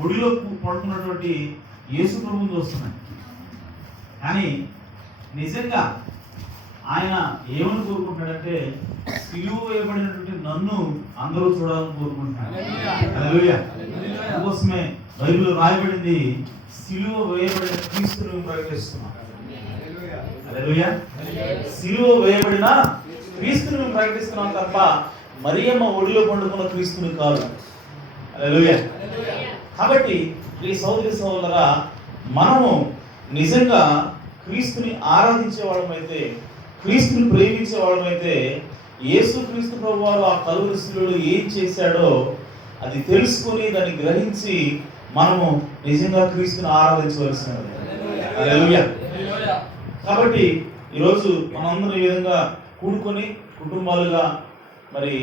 ఒడిలో పడుతున్నటువంటి యేసు ప్రభువుని చూస్తున్నాయి. కానీ నిజంగా ఆయన ఏమని కోరుకుంటాడంటే సిలువ వేయబడినటువంటి నన్ను అందరూ చూడాలని కోరుకుంటున్నాడు. హల్లెలూయా. అందుకోసమే బైబిల్లో రాయబడింది, సిలువ వేయబడిన క్రీస్తుని ప్రకటిస్తున్నాం. హల్లెలూయా. సిలువ వేయబడిన క్రీస్తుని ప్రకటిస్తున్నాం తప్ప మరియమ్మ ఒడిలో పండుకున్న క్రీస్తుని కాదు. హల్లెలూయా. కాబట్టి ఈ సోదరి సోదరులారా, మనము నిజంగా క్రీస్తుని ఆరాధించే వాళ్ళమైతే, క్రీస్తుని ప్రేమించే వాళ్ళమైతే, యేసు క్రీస్తు ప్రభువారు ఆ కలువరి శిలువలో ఏం చేశాడో అది తెలుసుకొని దాన్ని గ్రహించి మనము నిజంగా క్రీస్తుని ఆరాధించవలసినది. హల్లెలూయా. కాబట్టి ఈరోజు మనందరం ఈ విధంగా కూడుకొని కుటుంబాలుగా మరి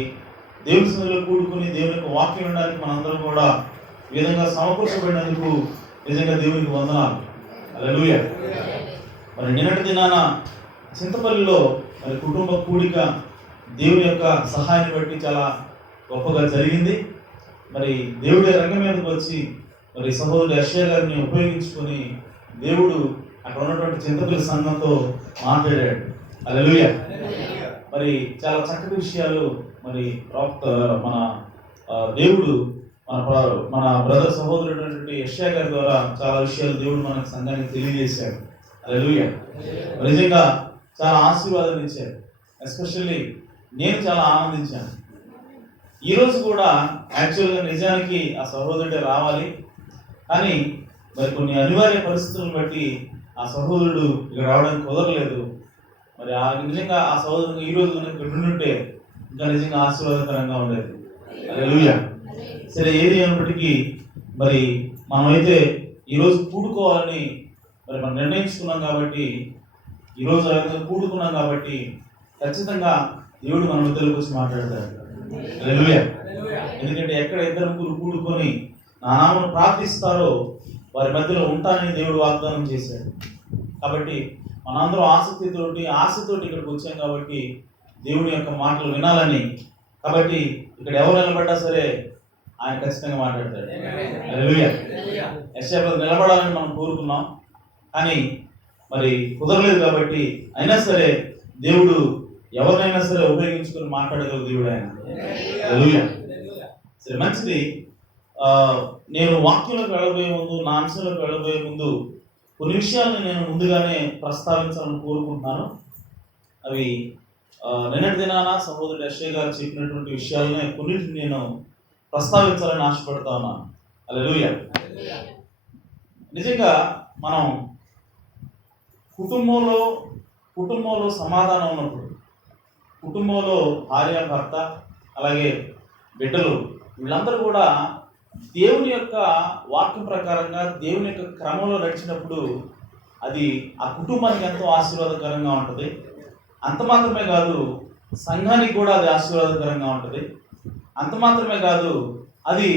దేవుని సన్నిధిలో కూడుకొని దేవుని యొక్క వాక్యం వినడానికి మనందరం కూడా ఈ విధంగా సమకూర్చబడినందుకు నిజంగా దేవునికి వందనాలు. హల్లెలూయా. మరి నిన్నటి దినాన చింతపల్లిలో మరి కుటుంబ కూడిక దేవుని యొక్క సహాయాన్ని బట్టి చాలా గొప్పగా జరిగింది. మరి దేవుడి రంగం మీదకి వచ్చి మరి సహోదరుడు యెషయా గారిని ఉపయోగించుకొని దేవుడు అక్కడ ఉన్నటువంటి చింతపల్లి సంఘంతో మాట్లాడాడు. హల్లెలూయా. మరి చాలా చక్కటి విషయాలు మరి మన దేవుడు మన బ్రదర్ సహోదరుడు యెషయా గారి ద్వారా చాలా విషయాలు దేవుడు మన సంఘానికి తెలియజేశాడు. హల్లెలూయా. నిజంగా చాలా ఆశీర్వాదాలు ఇచ్చాడు. ఎస్పెషల్లీ నేను చాలా ఆనందించాను. ఈరోజు కూడా యాక్చువల్గా నిజానికి ఆ సహోదరుడే రావాలి, కానీ మరి కొన్ని అనివార్య పరిస్థితులను బట్టి ఆ సహోదరుడు ఇక్కడ రావడానికి కుదరలేదు. మరి నిజంగా ఆ సహోదరుడు ఈరోజు ఇక్కడ ఉండుంటే ఇంకా నిజంగా ఆశీర్వాదకరంగా ఉండేది. హల్లెలూయా. సరే, ఏది అయినప్పటికీ మరి మనమైతే ఈరోజు కూడుకోవాలని మరి మనం నిర్ణయించుకున్నాం కాబట్టి, ఈరోజు కూడుకున్నాం కాబట్టి ఖచ్చితంగా దేవుడు మన మధ్యలోకి వచ్చి మాట్లాడతాడు. హల్లెలూయా. ఎందుకంటే ఎక్కడ ఇద్దరు ముగ్గురు కూడుకొని నా నామమును ప్రార్థిస్తారో వారి మధ్యలో ఉంటానని దేవుడు వాగ్దానం చేశాడు. కాబట్టి మనందరం ఆశతోటి ఇక్కడికి వచ్చాం కాబట్టి దేవుడి యొక్క మాటలు వినాలని. కాబట్టి ఇక్కడ ఎవరు నిలబడ్డా సరే ఆయన ఖచ్చితంగా మాట్లాడతాడు. హల్లెలూయా. యెషయా నిలబడాలని మనం కోరుకున్నాం, కానీ మరి కుదరలేదు. కాబట్టి అయినా సరే దేవుడు ఎవరినైనా సరే ఉపయోగించుకొని మాట్లాడగల దేవుడు ఆయన. హల్లెలూయా. సరే, మంచిది. నేను వాక్యంలోకి వెళ్ళబోయే ముందు, నా అంశంలోకి వెళ్ళబోయే ముందు కొన్ని విషయాలను నేను ముందుగానే ప్రస్తావించాలని కోరుకుంటున్నాను. అవి నిన్నటి దినాన సహోదరుడు యెషయా గారు చెప్పినటువంటి విషయాలనే కొన్నింటిని నేను ప్రస్తావించాలని ఆశపడతా ఉన్నాను. హల్లెలూయా. నిజంగా మనం కుటుంబంలో సమాధానం ఉన్నప్పుడు, కుటుంబంలో భార్య భర్త అలాగే బిడ్డలు వీళ్ళందరూ కూడా దేవుని యొక్క వాక్యం ప్రకారంగా దేవుని యొక్క క్రమంలో నడిచినప్పుడు అది ఆ కుటుంబానికి ఎంతో ఆశీర్వాదకరంగా ఉంటుంది. అంత మాత్రమే కాదు, సంఘానికి కూడా అది ఆశీర్వాదకరంగా ఉంటుంది. అంత మాత్రమే కాదు, అది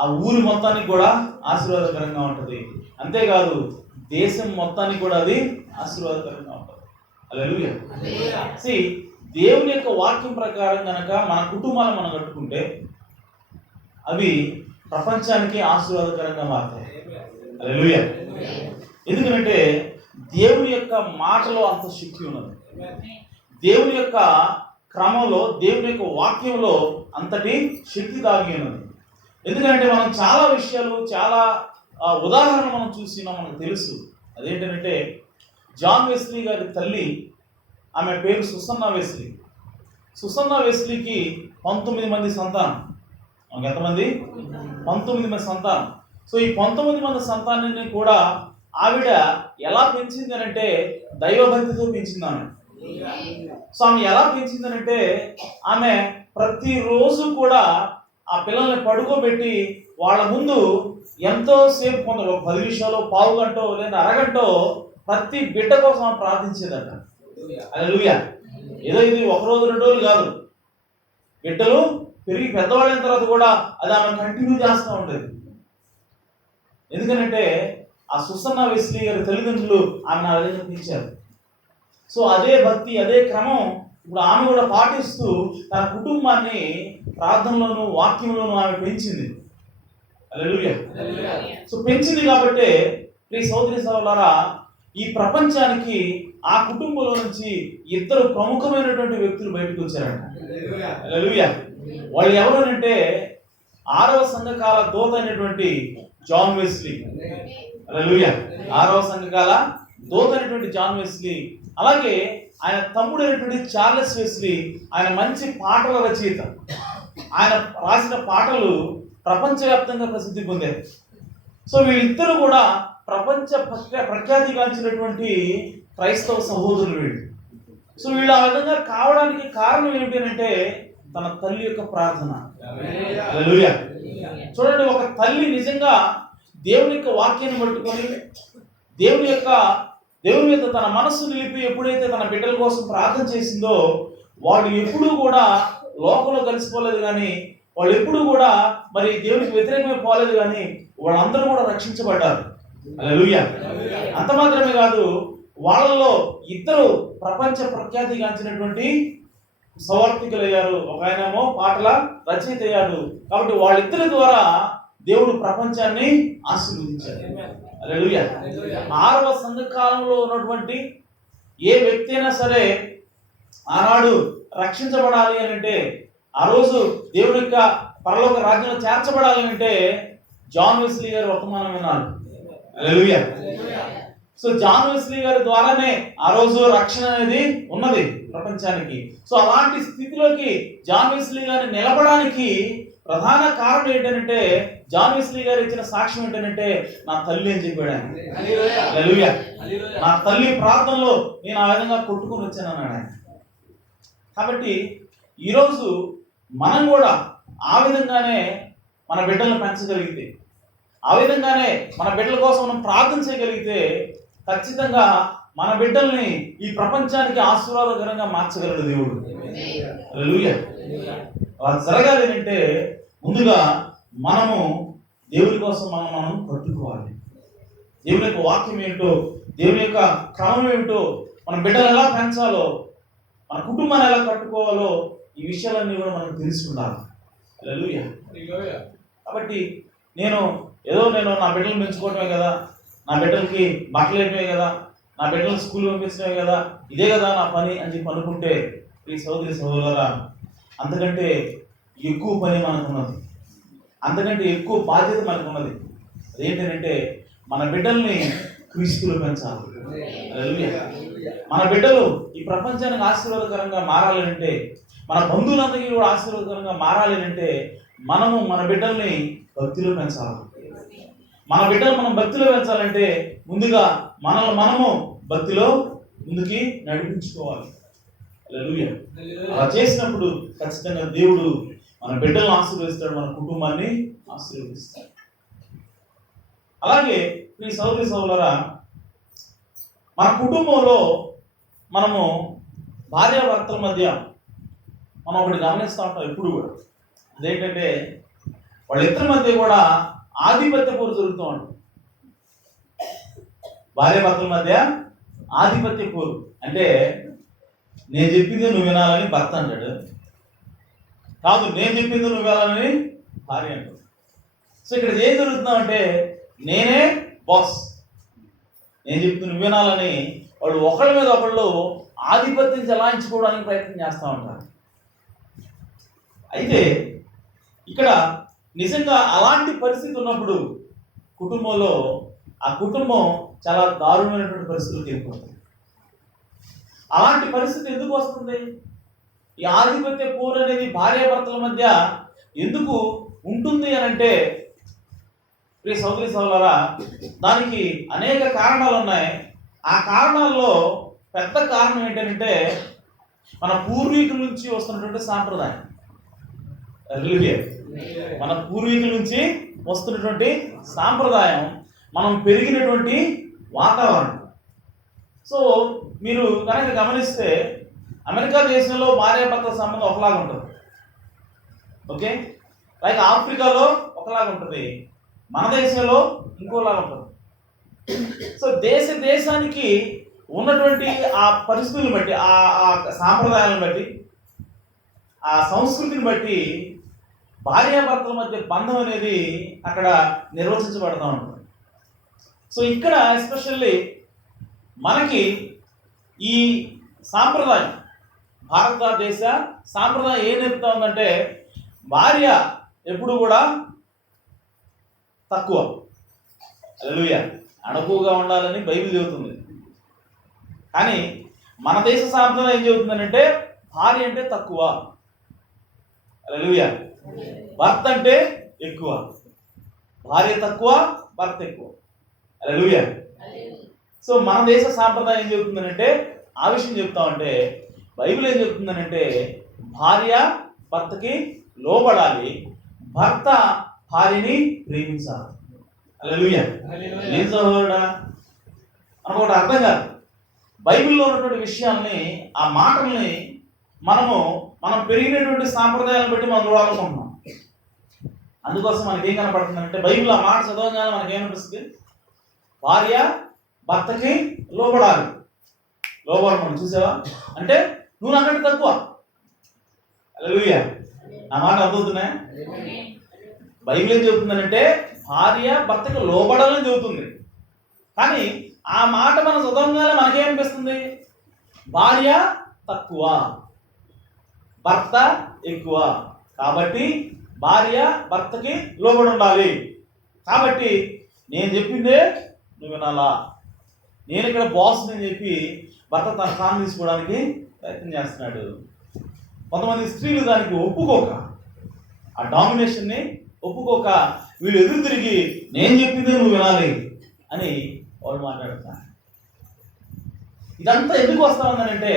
ఆ ఊరి మొత్తానికి కూడా ఆశీర్వాదకరంగా ఉంటుంది. అంతేకాదు, దేశం మొత్తానికి కూడా అది ఆశీర్వాదకరంగా ఉంటుంది. హల్లెలూయా. దేవుని యొక్క వాక్యం ప్రకారం కనుక మన కుటుంబాలను మనం కట్టుకుంటే అవి ప్రపంచానికి ఆశీర్వాదకరంగా మారుతాయి. హల్లెలూయా. ఎందుకంటే దేవుని యొక్క మాటలో అంత శక్తి ఉన్నది. దేవుని యొక్క క్రమంలో, దేవుని యొక్క వాక్యంలో అంతటి శక్తి దాగి ఉన్నది. ఎందుకంటే మనం చాలా విషయాలు, చాలా ఉదాహరణలు మనం చూసినా మనకు తెలుసు. అదేంటంటే జాన్ వెస్లీ గారి తల్లి, ఆమె పేరు సుసన్నా వెస్లీ. సుసన్నా వెస్లీకి 19 మంది సంతానం. మనకు ఎంతమంది? 19 మంది సంతానం. సో ఈ 19 మంది సంతానాన్ని కూడా ఆవిడ ఎలా పెంచింది అంటే దైవభక్తితో పెంచింది ఆమె. సో ఆమె ఎలా పెంచిందనంటే ఆమె ప్రతిరోజు కూడా ఆ పిల్లల్ని పడుకోబెట్టి వాళ్ళ ముందు ఎంతో సేపు, కొంత 10 నిమిషాలు, పావు గంట లేదా అరగంట ప్రతి బిడ్డ కోసం ఆమె ప్రార్థించేదట. హల్లెలూయా. ఏదో ఇది 1 రోజు 2 రోజులు కాదు, బిడ్డలు పెరిగి పెద్దవాళ్ళైన తర్వాత కూడా అది ఆమె కంటిన్యూ చేస్తూ ఉండేది. ఎందుకంటే ఆ సుసన్నా వెస్లీ గారి తల్లిదండ్రులు ఆమెను అలాగే పెంచారు. సో అదే భక్తి, అదే క్రమం ఇప్పుడు ఆమె కూడా పాటిస్తూ తన కుటుంబాన్ని ప్రార్థనలోను వాక్యంలోను ఆమె పెంచింది. హల్లెలూయా. సో పెంచింది కాబట్టి ప్రియ సోదరి సోదరులారా, ఈ ప్రపంచానికి ఆ కుటుంబంలో నుంచి ఇద్దరు ప్రముఖమైనటువంటి వ్యక్తులు బయటకు వచ్చారంట. హల్లెలూయా. వాళ్ళు ఎవరంటే 6వ సంఘకాల దూత అయినటువంటి జాన్ వెస్లీ. హల్లెలూయా. 6వ సంఘకాల దూత అయినటువంటి జాన్ వెస్లీ, అలాగే ఆయన తమ్ముడు అయినటువంటి చార్లెస్ వెస్లీ. ఆయన మంచి పాటల రచయిత. ఆయన రాసిన పాటలు ప్రపంచవ్యాప్తంగా ప్రసిద్ధి పొందారు. సో వీళ్ళిద్దరూ కూడా ప్రపంచ ప్రఖ్యాతిగాంచినటువంటి క్రైస్తవ సహోదరులు వీళ్ళు. సో వీళ్ళు ఆ విధంగా కావడానికి కారణం ఏమిటి అంటే తన తల్లి యొక్క ప్రార్థన. హల్లెలూయా. చూడండి, ఒక తల్లి నిజంగా దేవుని యొక్క వాక్యాన్ని పట్టుకొని దేవుని మీద తన మనస్సు నిలిపి ఎప్పుడైతే తన బిడ్డల కోసం ప్రార్థన చేసిందో, వాళ్ళు ఎప్పుడూ కూడా లోకంలో కలిసిపోలేదు, కానీ వాళ్ళు ఎప్పుడూ కూడా మరి దేవునికి వ్యతిరేకమే పోలేదు, కానీ వాళ్ళందరూ కూడా రక్షించబడ్డారు. హల్లెలూయా. అంత మాత్రమే కాదు, వాళ్ళలో ఇద్దరు ప్రపంచ ప్రఖ్యాతిగాంచినటువంటి సవార్థికులు అయ్యారు. ఒక ఆయనేమో పాటల రచయిత అయ్యాడు. కాబట్టి వాళ్ళిద్దరి ద్వారా దేవుడు ప్రపంచాన్ని ఆశీర్వదించాడు. హల్లెలూయా. 6వ సంఘకాలంలో ఉన్నటువంటి ఏ వ్యక్తి అయినా సరే ఆనాడు రక్షించబడాలి అని అంటే, ఆ రోజు దేవుడి యొక్క పరలోక రాజ్యంలో చేర్చబడాలి అంటే జాన్ వెస్లీ గారు వర్తమానం విన్నారు. హల్లెలూయా. సో జాన్ వెస్లీ గారి ద్వారానే ఆ రోజు రక్షణ అనేది ఉన్నది ప్రపంచానికి. సో అలాంటి స్థితిలోకి జాన్ వెస్లీ గారిని నిలబడానికి ప్రధాన కారణం ఏంటంటే, జాన్ వెస్లీ గారు ఇచ్చిన సాక్ష్యం ఏంటంటే, నా తల్లి అని చెప్పాడు ఆయన. హల్లెలూయా. నా తల్లి ప్రార్థనలో నేను ఆ విధంగా కొట్టుకొని వచ్చాను అన్నాడు ఆయన. కాబట్టి ఈరోజు మనం కూడా ఆ విధంగానే మన బిడ్డలను పెంచగలిగితే, ఆ విధంగానే మన బిడ్డల కోసం మనం ప్రార్థన చేయగలిగితే, ఖచ్చితంగా మన బిడ్డల్ని ఈ ప్రపంచానికి ఆశీర్వాదకరంగా మార్చగలడు దేవుడు. హల్లెలూయా. అలా జరగాలి అంటే ముందుగా మనము దేవుని కోసం మనం కట్టుకోవాలి. దేవుని యొక్క వాక్యం ఏంటో, దేవుని యొక్క క్రమం ఏమిటో, మన బిడ్డలు ఎలా పెంచాలో, మన కుటుంబాన్ని ఎలా కట్టుకోవాలో, ఈ విషయాలన్నీ కూడా మనం తెలుసుకుంటాము. హల్లెలూయా. కాబట్టి నేను నా బిడ్డలు పెంచుకోవటమే కదా, నా బిడ్డలకి బట్టలు వేయటమే కదా, నా బిడ్డలు స్కూల్ పంపించడమే కదా, ఇదే కదా నా పని అని చెప్పి అనుకుంటే ఈ సోదరి సోదరులారా, అంతకంటే ఎక్కువ పని మనకున్నది, అంతకంటే ఎక్కువ బాధ్యత మనకున్నది. అదేంటంటే మన బిడ్డల్ని క్రీస్తులో పెంచాలి. హల్లెలూయా. మన బిడ్డలు ఈ ప్రపంచానికి ఆశీర్వాదకరంగా మారాలి అంటే, మన బంధువులందరికీ కూడా ఆశీర్వాదకరంగా మారాలి అంటే మనము మన బిడ్డల్ని భక్తిలో పెంచాలి. మన బిడ్డలు మనం భక్తిలో పెంచాలంటే ముందుగా మనము భక్తిలో ముందుకి నడిపించుకోవాలి. హల్లెలూయా. అలా చేసినప్పుడు ఖచ్చితంగా దేవుడు మన బిడ్డలను ఆశీర్వదిస్తాడు, మన కుటుంబాన్ని ఆశీర్వదిస్తాడు. అలాగే ఈ సోదరి సోదరులారా, మన కుటుంబంలో మనము భార్యాభర్తల మధ్య మనం ఒకటి గమనిస్తూ ఉంటాం ఎప్పుడు కూడా. అదేంటంటే వాళ్ళిద్దరి మధ్య కూడా ఆధిపత్య పోరు జరుగుతూ ఉంటుంది. భార్యాభర్తల మధ్య ఆధిపత్య పోరు అంటే, నేను చెప్పింది నువ్వు వినాలని భర్త అంటాడు, కాదు నేను చెప్పింది నువ్వు వినాలని భార్య అంటాడు. సో ఇక్కడ ఏం జరుగుతుందంటే, నేనే బాస్, నేను చెప్తుంది నువ్వు వినాలని వాళ్ళు ఒకళ్ళ మీద ఒకళ్ళు ఆధిపత్యం చెలాయించుకోవడానికి ప్రయత్నం చేస్తూ ఉంటారు. అయితే ఇక్కడ నిజంగా అలాంటి పరిస్థితి ఉన్నప్పుడు కుటుంబంలో ఆ కుటుంబం చాలా దారుణమైనటువంటి పరిస్థితులకు వెళ్ళిపోతుంది. అలాంటి పరిస్థితి ఎందుకు వస్తుంది? ఈ ఆధిపత్య పోరు అనేది భార్యాభర్తల మధ్య ఎందుకు ఉంటుంది అని అంటే, ప్రియ సోదరి సోదరులారా, దానికి అనేక కారణాలు ఉన్నాయి. ఆ కారణాల్లో పెద్ద కారణం ఏంటంటే మన పూర్వీకుల నుంచి వస్తున్నటువంటి సాంప్రదాయం. మన పూర్వీకుల నుంచి వస్తున్నటువంటి సాంప్రదాయం, మనం పెరిగినటువంటి వాతావరణం. సో మీరు కనుక గమనిస్తే అమెరికా దేశంలో భార్యాభర్తల సంబంధం ఒకలాగా ఉంటుంది, ఓకే. లైక్ ఆఫ్రికాలో ఒకలాగా ఉంటుంది, మన దేశంలో ఇంకోలాగా ఉంటుంది. సో దేశానికి ఉన్నటువంటి ఆ పరిస్థితులను బట్టి, ఆ సాంప్రదాయాలను బట్టి, ఆ సంస్కృతిని బట్టి భార్యాభర్తల మధ్య బంధం అనేది అక్కడ నిర్వచించబడతా ఉంటుంది. సో ఇక్కడ ఎస్పెషల్లీ మనకి ఈ సాంప్రదాయం, భారతదేశ సాంప్రదాయం ఏం చెప్తా ఉందంటే భార్య ఎప్పుడు కూడా తక్కువ, హల్లెలూయా, అణకువగా ఉండాలని బైబిల్ చెబుతుంది. కానీ మన దేశ సాంప్రదాయం ఏం చెబుతుందంటే భార్య అంటే తక్కువ, హల్లెలూయా, భర్త అంటే ఎక్కువ. భార్య తక్కువ, భర్త ఎక్కువ, హల్లెలూయా. సో మన దేశ సాంప్రదాయం ఏం చెబుతుందనంటే ఆ విషయం చెప్తామంటే బైబిల్ ఏం చెప్తుందనంటే భార్య భర్తకి లోబడాలి, భర్త భార్యని ప్రేమించాలి, హల్లెలూయా. ఏం చదవడా మనకు ఒకటి అర్థం కాదు. బైబిల్లో ఉన్నటువంటి విషయాల్ని, ఆ మాటల్ని మనం పెరిగినటువంటి సాంప్రదాయాలను బట్టి మనం చూడాలనుకుంటున్నాం. అందుకోసం మనకేం కనపడుతుందంటే బైబిల్ ఆ మాట చదవగానే మనకేమనిపిస్తుంది, భార్య భర్తకి లోబడాలి. లోబడమని చూసావా అంటే నువ్వు నాకంటే తక్కువ, హల్లెలూయా. నా మాట అర్థమవుతున్నాయా? బైబిల్ ఏం చెబుతుందనంటే భార్య భర్తకి లోబడాలని చెబుతుంది. కానీ ఆ మాట మనం చదవగానే మనకేమనిపిస్తుంది, భార్య తక్కువ, భర్త ఎక్కువ. కాబట్టి భార్య భర్తకి లోబడి ఉండాలి. కాబట్టి నేను చెప్పిందే నువ్వు వినాలా, నేను ఇక్కడ బాస్ అని చెప్పి భర్త తన స్థానం తీసుకోవడానికి ప్రయత్నం చేస్తున్నాడు. కొంతమంది స్త్రీలు దానికి ఒప్పుకోక, ఆ డామినేషన్ని ఒప్పుకోక వీళ్ళు ఎదురు తిరిగి నేను చెప్పిందే నువ్వు వినాలి అని వాళ్ళు మాట్లాడుతున్నారు. ఇదంతా ఎందుకు వస్తా ఉందనంటే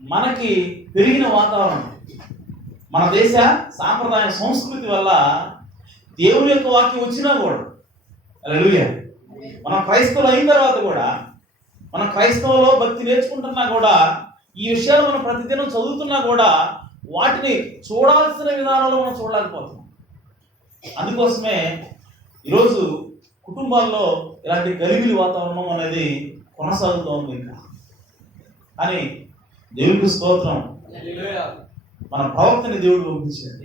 మనకి పెరిగిన వాతావరణం, మన దేశ సాంప్రదాయ సంస్కృతి వల్ల దేవుని యొక్క వాక్యం వచ్చినా కూడా, హల్లెలూయా, మనం క్రైస్తవులు అయిన తర్వాత కూడా, మనం క్రైస్తవులో భక్తి నేర్చుకుంటున్నా కూడా, ఈ విషయాలు మనం ప్రతిదినం చదువుతున్నా కూడా వాటిని చూడాల్సిన విధానంలో మనం చూడలేకపోతున్నాం. అందుకోసమే ఈరోజు కుటుంబాల్లో ఇలాంటి గలిబిలి వాతావరణం అనేది కొనసాగుతోంది ఇంకా. కానీ దేవుడికి స్తోత్రం, మన ప్రవక్తని దేవుడు పంపించాడు,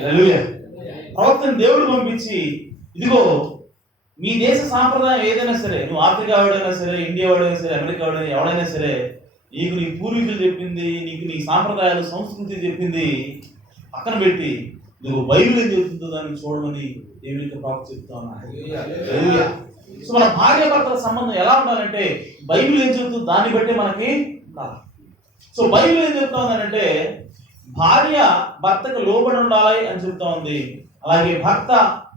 హల్లెలూయా. ప్రవక్తని దేవుడు పంపించి ఇదిగో మీ దేశ సాంప్రదాయం ఏదైనా సరే, నువ్వు ఆఫ్రికా వాడైనా సరే, ఇండియా వాడైనా సరే, అమెరికా వాడైనా ఎవడైనా సరే, నీకు నీ పూర్వీకులు చెప్పింది, నీకు నీ సాంప్రదాయాలు సంస్కృతి చెప్పింది పక్కన పెట్టి నువ్వు బైబిల్ ఏం చెప్తుందో దాన్ని చూడమని దేవునికి ప్రాప్తి చెప్తా ఉన్నా. సో మన భార్య భర్తల సంబంధం ఎలా ఉండాలంటే బైబిల్ ఏం చెప్తుందో దాన్ని బట్టి మనకి ఉండాలి. సో బైబిల్ ఏం చెప్తా ఉందంటే భార్య భర్తకు లోబడి ఉండాలి అని చెప్తా ఉంది, అలాగే భర్త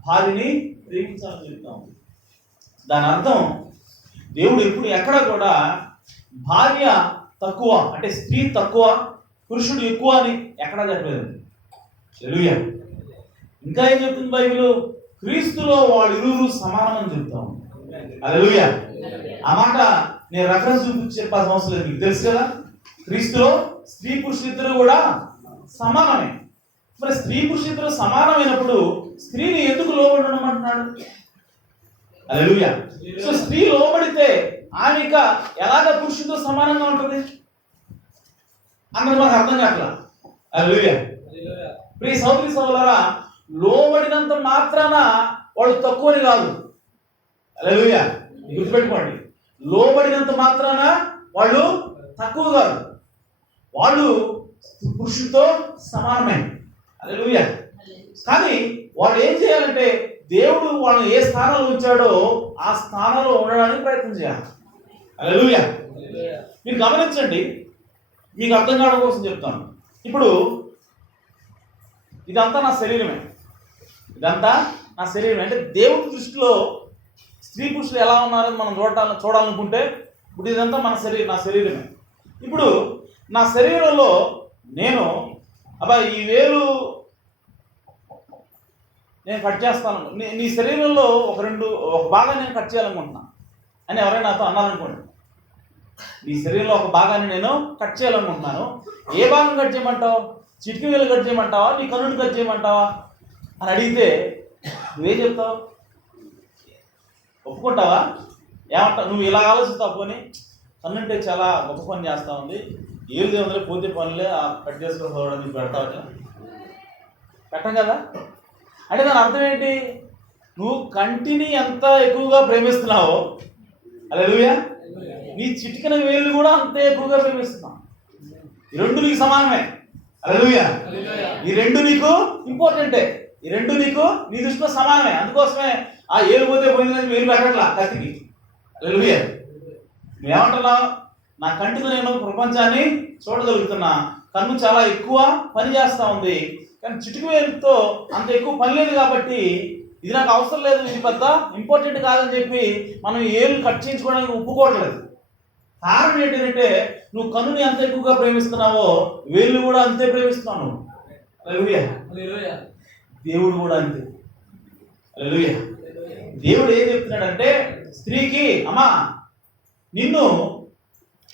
భార్యని ప్రేమించాలని చెప్తా ఉంది. దాని అర్థం దేవుడు ఎప్పుడు ఎక్కడ కూడా భార్య తక్కువ అంటే స్త్రీ తక్కువ, పురుషుడు ఎక్కువ అని ఎక్కడా చెప్పలేదు, హల్లెలూయా. ఇంకా ఏం చెప్తుంది బైబిల్, క్రీస్తులో వాళ్ళిరువురు సమానం అని చెప్తాం, హల్లెలూయా. ఆ మాట నేను రెఫరెన్స్ చూపించి చెప్పాల్సిన అవసరం లేదు, మీకు తెలుసు కదా. క్రీస్తులో స్త్రీ పురుషులిద్దరు కూడా సమానమే. మరి స్త్రీ పురుషులిద్దరు సమానమైనప్పుడు స్త్రీని ఎందుకు లోబడి ఉండమంటున్నాడు, హల్లెలూయా. సో స్త్రీ లోబడితే ఆమె ఇక ఎలాగ పురుషుడితో సమానంగా ఉంటుంది అన్నది మనకు అర్థం కావట్లా, హల్లెలూయా. ప్రియ సోదరి సోదరులారా, లోబడినంత మాత్రాన వాళ్ళు తక్కువని కాదు, హల్లెలూయా. గుర్తుపెట్టుకోండి, లోబడినంత మాత్రాన వాళ్ళు తక్కువ కాదు, వాళ్ళు పురుషుడితో సమానమే, హల్లెలూయా. కానీ వాళ్ళు ఏం చేయాలంటే దేవుడు వాళ్ళని ఏ స్థానంలో ఉంచాడో ఆ స్థానంలో ఉండడానికి ప్రయత్నం చేయాలి, హల్లెలూయా. మీరు గమనించండి, మీకు అర్థం కావడం కోసం చెప్తాను. ఇప్పుడు ఇదంతా నా శరీరమే, ఇదంతా నా శరీరమే. అంటే దేవుడి దృష్టిలో స్త్రీ పురుషులు ఎలా ఉన్నారని మనం చూడాలనుకుంటే ఇప్పుడు ఇదంతా నా శరీరమే. ఇప్పుడు నా శరీరంలో నేను ఈ వేలు నేను కట్ చేస్తాను, నీ శరీరంలో ఒక భాగాన్ని నేను కట్ చేయాలనుకుంటున్నా అని ఎవరైనా నాతో అన్నారనుకోండి, నీ శరీరంలో ఒక భాగాన్ని నేను కట్ చేయాలనుకుంటున్నాను, ఏ భాగం కట్ చేయమంటావు, చిటికి వేలు కట్ చేయమంటావా, నీ కన్నుని కట్ చేయమంటావా అని అడిగితే నువ్వేం చెప్తావు, ఒప్పుకుంటావా? ఏమంటావు? నువ్వు ఇలా ఆలోచిస్తావు, పోనీ కన్నుంటే చాలా గొప్ప పని చేస్తా ఉంది, ఏది ఉందో పోతే పనులే కట్ చేసుకోవడానికి పెడతావు, పెట్టం కదా. అంటే దాని అర్థం ఏంటి? నువ్వు కంటిని ఎంత ఎక్కువగా ప్రేమిస్తున్నావో, హల్లెలూయా, నీ చిటికెన వేళ్ళు కూడా అంతే ఎక్కువగా ప్రేమిస్తున్నావు. ఈ రెండు నీకు సమానమే. హల్లెలూయా. ఈ రెండు నీకు ఇంపార్టెంటే. ఈ రెండు నీకు నీ దృష్టిలో సమానమే. అందుకోసమే ఆ ఏలు పోతే పోయిందని వేలు పెట్టట్లా కత్తికి. హల్లెలూయా. నువ్వేమంటున్నావు? నా కంటితో నేను ప్రపంచాన్ని చూడగలుగుతున్నా, కన్ను చాలా ఎక్కువ పని చేస్తూ ఉంది, కానీ చిటికి వేలుతో అంత ఎక్కువ పని లేదు కాబట్టి ఇది నాకు అవసరం లేదు, ఇది పెద్ద ఇంపార్టెంట్ కాదని చెప్పి మనం ఏళ్ళు కట్ చేయించుకోవడానికి ఒప్పుకోవట్లేదు. కారణం ఏంటంటే నువ్వు కన్నుని ఎంత ఎక్కువగా ప్రేమిస్తున్నావో వేళ్ళు కూడా అంతే ప్రేమిస్తున్నావు. హల్లెలూయా. దేవుడు కూడా అంతే. హల్లెలూయా. దేవుడు ఏం చెప్తున్నాడంటే స్త్రీకి, అమ్మా నిన్ను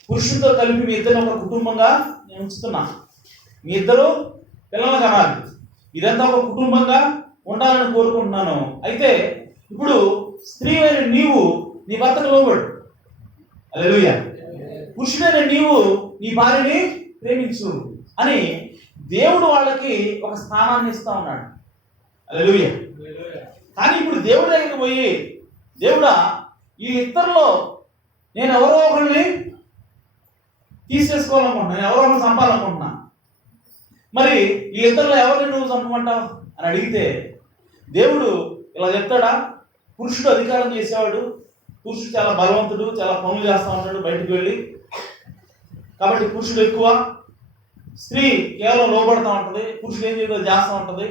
పురుషుడితో కలిపి మీ ఇద్దరిని ఒక కుటుంబంగా నేను ఉంచుతున్నా, మీ ఇద్దరు పిల్లలు కనాలి, ఇదంతా ఒక కుటుంబంగా ఉండాలని కోరుకుంటున్నాను. అయితే ఇప్పుడు స్త్రీ అయిన నీవు నీ భర్తకు లోబడు. హల్లెలూయా. పురుషుడైన నీవు నీ భార్యని ప్రేమించు అని దేవుడు వాళ్ళకి ఒక స్థానాన్ని ఇస్తా ఉన్నాడు. హల్లెలూయా. కానీ ఇప్పుడు దేవుడి దగ్గరికి పోయి, దేవుడా ఈ ఇద్దరిలో నేను ఎవరో ఒకరిని తీసేసుకోవాలనుకుంటున్నా, నేను ఎవరో ఒకరిని చంపాలనుకుంటున్నా, మరి ఈ ఇద్దరిలో ఎవరిని నువ్వు చంపమంటావు అని అడిగితే దేవుడు ఇలా చెప్తాడా? పురుషుడు అధికారం చేసేవాడు, పురుషుడు చాలా బలవంతుడు, చాలా పనులు చేస్తూ ఉంటాడు బయటకు వెళ్ళి, కాబట్టి పురుషుడు ఎక్కువ, స్త్రీ కేవలం లోబడుతూ ఉంటుంది, పురుషుడు ఏం చేయాలో చేస్తూ ఉంటుంది,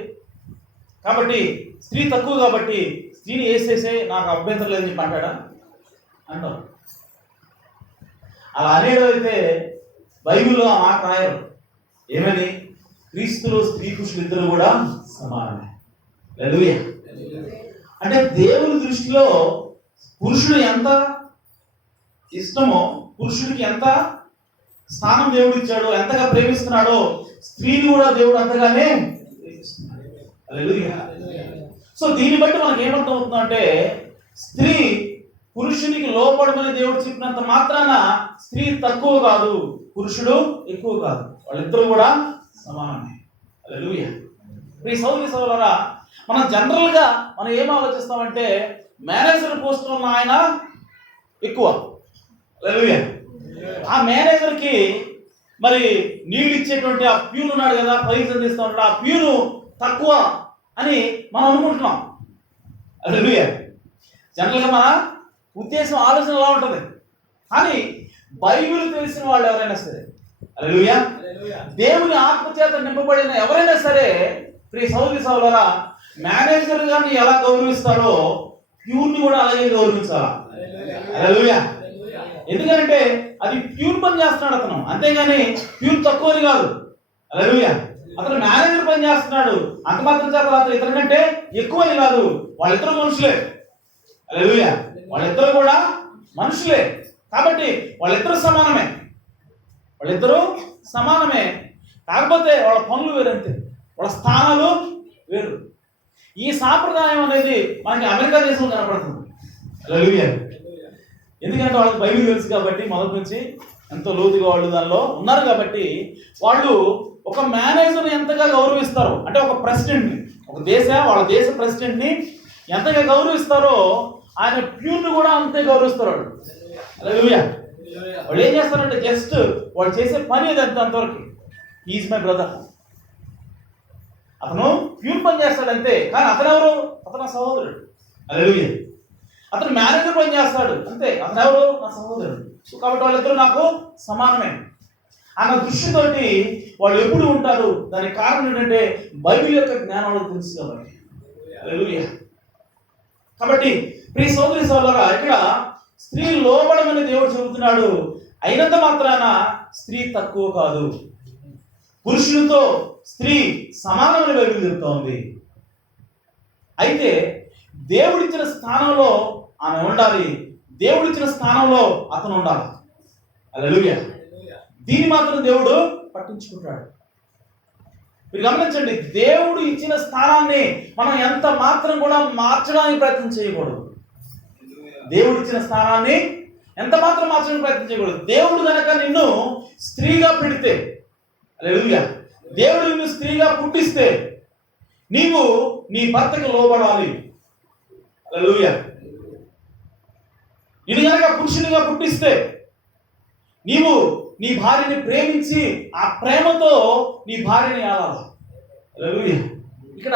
కాబట్టి స్త్రీ తక్కువ, కాబట్టి స్త్రీని వేసేసే నాకు అభ్యంతరం లేదని చెప్పి అంటాడా? అంటాం. అలా అనేదైతే బైబిల్లో ఆ మాట రాయరు. ఏమని? క్రీస్తులో స్త్రీ పురుషులు ఇద్దరు కూడా సమానమే. హల్లెలూయా. అంటే దేవుని దృష్టిలో పురుషుడు ఎంత ఇష్టమో, పురుషుడికి ఎంత స్థానం దేవుడు ఇచ్చాడో, ఎంతగా ప్రేమిస్తున్నాడో స్త్రీని కూడా దేవుడు అంతగానే ప్రేమిస్తున్నాడు. హల్లెలూయా. సో దీన్ని బట్టి మనకి ఏమర్థం అవుతుందంటే స్త్రీ పురుషునికి లోపడమని దేవుడు చెప్పినంత మాత్రాన స్త్రీ తక్కువ కాదు, పురుషుడు ఎక్కువ కాదు, వాళ్ళిద్దరూ కూడా సమానమే. హల్లెలూయా. ఈ సోదరి సోదరులారా, మనం జనరల్గా మనం ఏం ఆలోచిస్తామంటే మేనేజర్ పోస్టులో ఉన్న ఆయన ఎక్కువ. హల్లెలూయా. ఆ మేనేజర్కి మరి నీళ్ళు ఇచ్చేటువంటి ఆ ప్యూన్ ఉన్నాడు కదా, ప్రైజ్ అందిస్తూ ఉంటాడు, ఆ ప్యూను తక్కువ అని మనం అనుకుంటున్నాం. హల్లెలూయా. జనరల్గా మన ఉద్దేశం, ఆలోచన ఎలా ఉంటుంది. కానీ బైబిల్ తెలిసిన వాళ్ళు ఎవరైనా సరే, హల్లెలూయా, దేవుని ఆత్మచేత నింపబడిన ఎవరైనా సరే, ప్రియ సహోదరి సహోదరులారా, మేనేజర్ గారిని ఎలా గౌరవిస్తారో ప్యూర్ని కూడా అలాగే గౌరవించాలా. హల్లెలూయా. ఎందుకంటే అది ప్యూర్ పని చేస్తున్నాడు అతను, అంతేగాని ప్యూర్ తక్కువని కాదు. హల్లెలూయా. అతను మేనేజర్ పని చేస్తున్నాడు, అంత మాత్రం చేత అతను ఇతని కంటే ఎక్కువని కాదు, వాళ్ళిద్దరు మనుషులే. హల్లెలూయా. వాళ్ళిద్దరు కూడా మనుషులే, కాబట్టి వాళ్ళిద్దరూ సమానమే. వాళ్ళిద్దరూ సమానమే, కాకపోతే వాళ్ళ పనులు వేరంతే, వాళ్ళ స్థానాలు వేరు. ఈ సాంప్రదాయం అనేది మనకి అమెరికా దేశంలో కనపడుతుంది. హల్లెలూయా. ఎందుకంటే వాళ్ళకి బైబిల్ తెలుసు కాబట్టి, మొదటి నుంచి ఎంతో లోతుగా వాళ్ళు దానిలో ఉన్నారు కాబట్టి, వాళ్ళు ఒక మేనేజర్ని ఎంతగా గౌరవిస్తారో, అంటే ఒక ప్రెసిడెంట్ని, వాళ్ళ దేశ ప్రెసిడెంట్ని ఎంతగా గౌరవిస్తారో ఆయన ప్యూర్ని కూడా అంతే గౌరవిస్తారు వాళ్ళు. హల్లెలూయా. వాళ్ళు ఏం చేస్తారంటే జస్ట్ వాళ్ళు చేసే పని ఏదంటే అంతవరకు, ఈజ్ మై బ్రదర్, అతను ప్యూర్ పని చేస్తాడు అంతే, కానీ అతను ఎవరు? అతను నా సహోదరుడు. హల్లెలూయా. అతను మేనేజర్ పని చేస్తాడు అంతే, అతను ఎవరు? నా సహోదరుడు. కాబట్టి వాళ్ళిద్దరూ నాకు సమానమే అన్న దృష్టితోటి వాళ్ళు ఎప్పుడు ఉంటారు. దానికి కారణం ఏంటంటే బైబిల్ యొక్క జ్ఞానంలో తెలుసు కాబట్టి. హల్లెలూయా. కాబట్టి ప్రియ సోదరి సోదరులారా, ఇక్కడ స్త్రీ లోబడమని దేవుడు చెబుతున్నాడు. అయినంత మాత్రాన స్త్రీ తక్కువ కాదు, పురుషునితో స్త్రీ సమానమని బైబిల్ చెప్తా ఉంది. అయితే దేవుడిచ్చిన స్థానంలో ఆమె ఉండాలి, దేవుడిచ్చిన స్థానంలో అతను ఉండాలి. హల్లెలూయా. దీన్ని మాత్రం దేవుడు పట్టించుకుంటాడు. మీరు గమనించండి, దేవుడు ఇచ్చిన స్థానాన్ని మనం ఎంత మాత్రం కూడా మార్చడానికి ప్రయత్నం చేయకూడదు. దేవుడు ఇచ్చిన స్థానాన్ని ఎంత మాత్రం మార్చడానికి ప్రయత్నం చేయకూడదు. దేవుడు కనుక నిన్ను స్త్రీగా పెడితే, హల్లెలూయా, దేవుడు నిన్ను స్త్రీగా పుట్టిస్తే నీవు నీ భర్తకి లోబడాలి. హల్లెలూయా. నిన్ను కనుక పురుషునిగా పుట్టిస్తే నీవు నీ భార్యని ప్రేమించి ఆ ప్రేమతో నీ భార్యని ఏలాలి. హల్లెలూయా. ఇక్కడ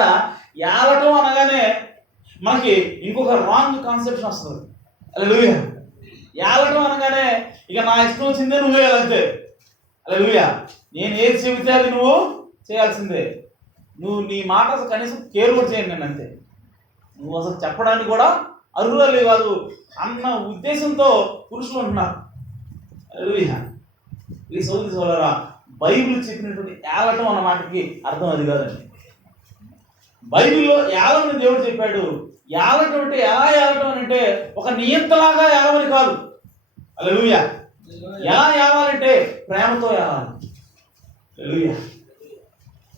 ఏలటం అనగానే మనకి ఇంకొక రాంగ్ కాన్సెప్షన్ వస్తుంది. హల్లెలూయా. ఏలటం అనగానే ఇక నా ఇష్టం వచ్చిందే నువ్వు వేయాలంతే. హల్లెలూయా. నేను ఏది చెబితే అది నువ్వు చేయాల్సిందే. నువ్వు నీ మాట అసలు కనీసం కేర్ కూడా చేయండి నేను అంతే. నువ్వు అసలు చెప్పడానికి కూడా అర్హులు కాదు అన్న ఉద్దేశంతో పురుషులు ఉంటున్నారు. హల్లెలూయా. ఈ సోదరి సోదరా, బైబిల్ చెప్పినటువంటి ఏలటం అన్న మాటకి అర్థం అది కాదండి. బైబిల్లో ఏలమని దేవుడు చెప్పాడు. ఏలటం అంటే ఎలా ఏలటం అని అంటే ఒక నియంతలాగా ఏలమని కాదు. హల్లెలూయా. ఎలా ఏలాలంటే ప్రేమతో ఏలాలి. హల్లెలూయా.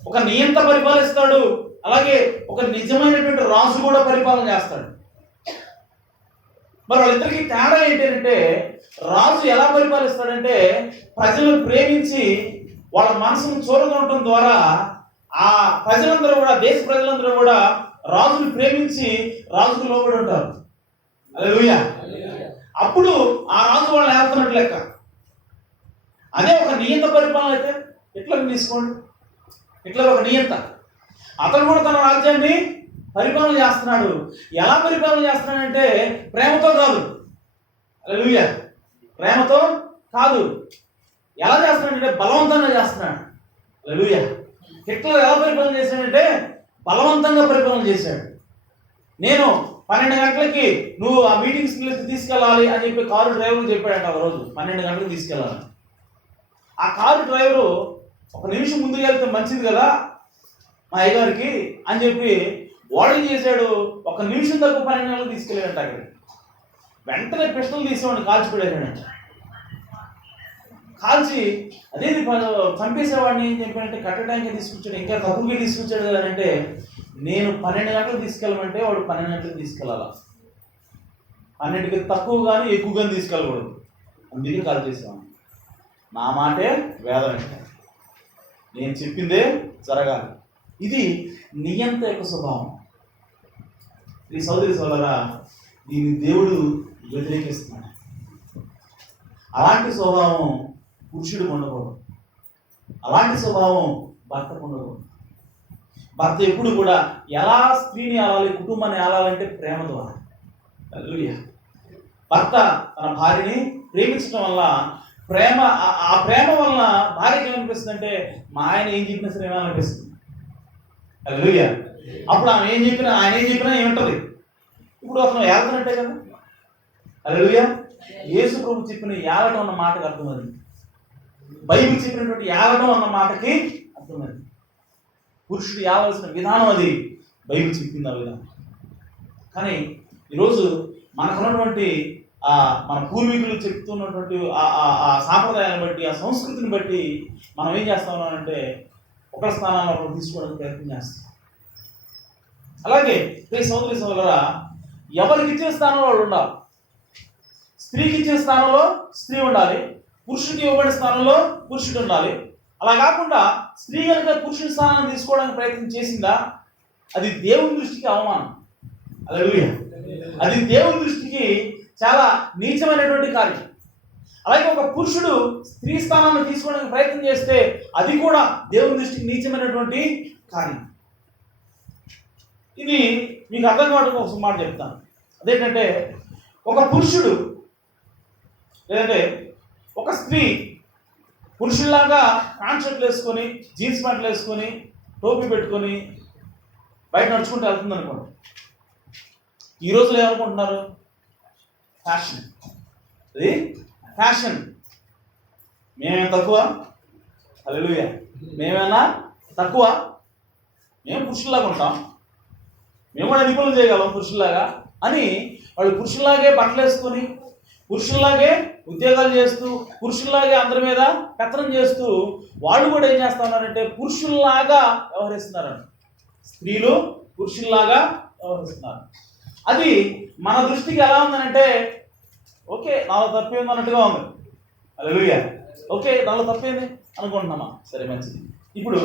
ఒక నియంత పరిపాలిస్తాడు, అలాగే ఒక నిజమైనటువంటి రాజు కూడా పరిపాలన చేస్తాడు. మరి వాళ్ళిద్దరికి తేడా ఏంటంటే, రాజు ఎలా పరిపాలిస్తాడంటే ప్రజలను ప్రేమించి వాళ్ళ మనసును చూరగొనడం ద్వారా ఆ ప్రజలందరూ కూడా, దేశ ప్రజలందరూ కూడా రాజుని ప్రేమించి రాజుకు లోబడి ఉంటారు. హల్లెలూయా. అప్పుడు ఆ రాజు వాళ్ళని ఏలుతున్నట్టు లెక్క. అదే ఒక నియంత పరిపాలన అయితే ఎట్లా తీసుకోండి, ఇట్లా ఒక నియంత అతను కూడా తన రాజ్యాన్ని పరిపాలన చేస్తున్నాడు. ఎలా పరిపాలన చేస్తున్నాడంటే ప్రేమతో కాదు. హల్లెలూయా. ప్రేమతో కాదు. ఎలా చేస్తున్నాడంటే బలవంతంగా చేస్తున్నాడు. హల్లెలూయా. హిట్లర్ ఎలా పరిపాలన చేశాడంటే బలవంతంగా పరిపాలన చేశాడు. నేను 12 గంటలకి నువ్వు ఆ మీటింగ్స్ తీసుకెళ్ళాలి అని చెప్పి కారు డ్రైవర్ చెప్పాడంట. ఒక రోజు 12 గంటలకు తీసుకెళ్ళాలి. ఆ కారు డ్రైవరు ఒక నిమిషం ముందుకు వెళ్తే మంచిది కదా మా అయ్యగారికి అని చెప్పి వాడేం చేశాడు, ఒక నిమిషం తక్కువ 12 గంటలకు తీసుకెళ్ళాడంట. అక్కడ వెంటనే పిస్టల్ తీసేవాడిని కాల్చి పడేసాడంట. కాల్చి అదేది చంపేసేవాడిని ఏం చెప్పాడంటే కట్టడానికి తీసుకొచ్చాడు, ఇంకా తక్కువగా తీసుకొచ్చాడు కదా అంటే, నేను 12 గంటలకు తీసుకెళ్ళమంటే వాడు 12 గంటలకు తీసుకెళ్ళాలా. 12కి తక్కువ కానీ ఎక్కువ కానీ తీసుకెళ్ళకూడదు. అందుకే కాల్ చేసాను. నా మాటే వేదం అంటే నేను చెప్పిందే జరగాలి. ఇది నియంత యొక్క స్వభావం. ఈ సోదరి సోదరా, దీన్ని దేవుడు వ్యతిరేకిస్తున్నాడు. అలాంటి స్వభావం పురుషుడు ఉండకూడదు. అలాంటి స్వభావం భర్తకు ఉండకూడదు. భర్త ఎప్పుడు కూడా ఎలా స్త్రీని ఆలాలి, కుటుంబాన్ని ఆలాలంటే ప్రేమ ద్వారా. హల్లెలూయా. భర్త తన భార్యని ప్రేమించడం వల్ల ఆ ప్రేమ వలన భార్యకి ఏమనిపిస్తుంది అంటే మా ఆయన ఏం చెప్పినా సరే ఏమనిపిస్తుంది. హల్లెలూయా. అప్పుడు ఆయన ఏం చెప్పినా ఏమంటది. ఇప్పుడు అతను ఏలుతున్నట్టే కదా. హల్లెలూయా. యేసు ప్రభు చెప్పిన ఏలటం అన్న మాటకి అర్థమైంది. బైబిల్ చెప్పినటువంటి ఏలటం అన్న మాటకి అర్థమైంది. పురుషుడు ఏలవలసిన విధానం అది బైబిల్ చెప్పింది. ఆ విధానం. కానీ ఈరోజు మనకున్నటువంటి మన పూర్వీకులు చెప్తున్నటువంటి ఆ సాంప్రదాయాన్ని బట్టి, ఆ సంస్కృతిని బట్టి మనం ఏం చేస్తా ఉన్నామంటే ఒకరి స్థానాన్ని ఒకరు తీసుకోవడానికి ప్రయత్నం చేస్తాం. అలాగే సోదరి సోదరులారా, ఎవరికి ఇచ్చిన స్థానంలో వాళ్ళు ఉండాలి. స్త్రీకి ఇచ్చిన స్థానంలో స్త్రీ ఉండాలి, పురుషుడికి ఇవ్వబడిన స్థానంలో పురుషుడు ఉండాలి. అలా కాకుండా స్త్రీ కనుక పురుషుడి స్థానాన్ని తీసుకోవడానికి ప్రయత్నం చేసిందా, అది దేవుని దృష్టికి అవమానం. హల్లెలూయా. అది దేవుని దృష్టికి చాలా నీచమైనటువంటి కార్యం. అలాగే ఒక పురుషుడు స్త్రీ స్థానాన్ని తీసుకోవడానికి ప్రయత్నం చేస్తే అది కూడా దేవుని దృష్టికి నీచమైనటువంటి కార్యం. ఇది మీకు అర్థం కావడానికి ఒక మాట చెప్తాను. అదేంటంటే ఒక పురుషుడు లేదంటే ఒక స్త్రీ పురుషుల్లాగా ప్యాంట్ షర్ట్లు వేసుకొని, జీన్స్ ప్యాంట్లు వేసుకొని, టోపీ పెట్టుకొని బయట నడుచుకుంటూ వెళ్తుంది అనుకోండి. ఈ రోజులు ఏమనుకుంటున్నారు? ఫ్యాషన్. అది ఫ్యాషన్. మేమేం తక్కువ? హల్లెలూయా. మేమేనా తక్కువ? మేము పురుషుల్లాగా ఉంటాం, మేము కూడా నిపుణులు చేయగలం పురుషుల్లాగా అని వాళ్ళు పురుషుల్లాగే బట్టలు వేసుకొని, పురుషుల్లాగే ఉద్యోగాలు చేస్తూ, పురుషుల్లాగే అందరి మీద పెత్తనం చేస్తూ వాళ్ళు కూడా ఏం చేస్తా ఉన్నారంటే పురుషుల్లాగా వ్యవహరిస్తున్నారంట. స్త్రీలు పురుషుల్లాగా వ్యవహరిస్తున్నారు. అది మన దృష్టికి ఎలా ఉందనంటే ఓకే నాలో తప్పేంది అన్నట్టుగా ఉంది. హల్లెలూయా. ఓకే నాలో తప్పేంది అనుకుంటున్నామా? సరే మంచిది. ఇప్పుడు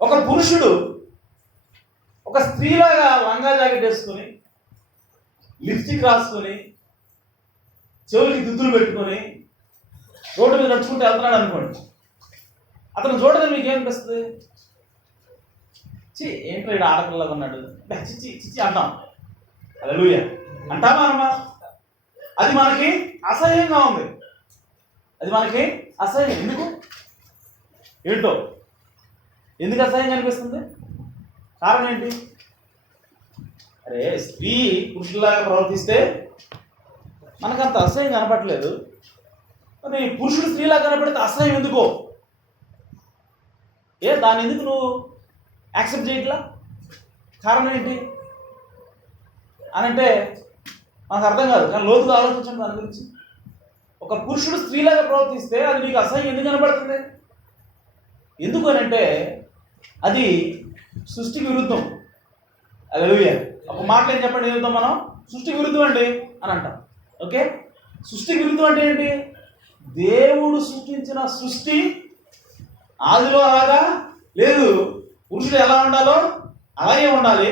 ఒక పురుషుడు ఒక స్త్రీలాగా లంగా జాకెట్ వేసుకొని, లిప్స్టిక్ రాసుకొని, చెవులకి దుద్దులు పెట్టుకొని రోడ్డు మీద నడుచుకుంటూ వెళ్తున్నాడు అనుకోండి. అతను చూడగా మీకు ఏమనిపిస్తుంది? ఏంటో ఇక్కడ ఆడపిల్లగా ఉన్నాడు, చిచ్చి చిచ్చి అంటాం. హల్లెలూయా అంటామా అనమా? అది మనకి అసహ్యంగా ఉంది. అది మనకి అసహ్యం. ఎందుకు? ఏంటో ఎందుకు అసహ్యంగా అనిపిస్తుంది? కారణం ఏంటి? అరే, స్త్రీ పురుషుల్లాగా ప్రవర్తిస్తే మనకంత అసహ్యం కనపడలేదు, మరి పురుషుడు స్త్రీలాగా కనపడితే అసహ్యం ఎందుకో? దాన్ని ఎందుకు నువ్వు యాక్సెప్ట్ చేయట్లా? కారణం ఏంటి అని అంటే మనకు అర్థం కాదు. కానీ లోతుగా ఆలోచించండి దాని గురించి. ఒక పురుషుడు స్త్రీలాగా ప్రవర్తిస్తే అది నీకు అసహ్యం ఎందుకు కనబడుతుంది? ఎందుకు అని అంటే అది సృష్టికి విరుద్ధం. హల్లెలూయా. ఒక మాటలు ఏం చెప్పండి, ఏం చెప్తాం మనం? సృష్టికి విరుద్ధం అండి అని అంటాం. ఓకే, సృష్టికి విరుద్ధం అంటే ఏంటి? దేవుడు సృష్టించిన సృష్టి ఆదిలో అలాగా లేదు. పురుషుడు ఎలా ఉండాలో అలాగే ఉండాలి,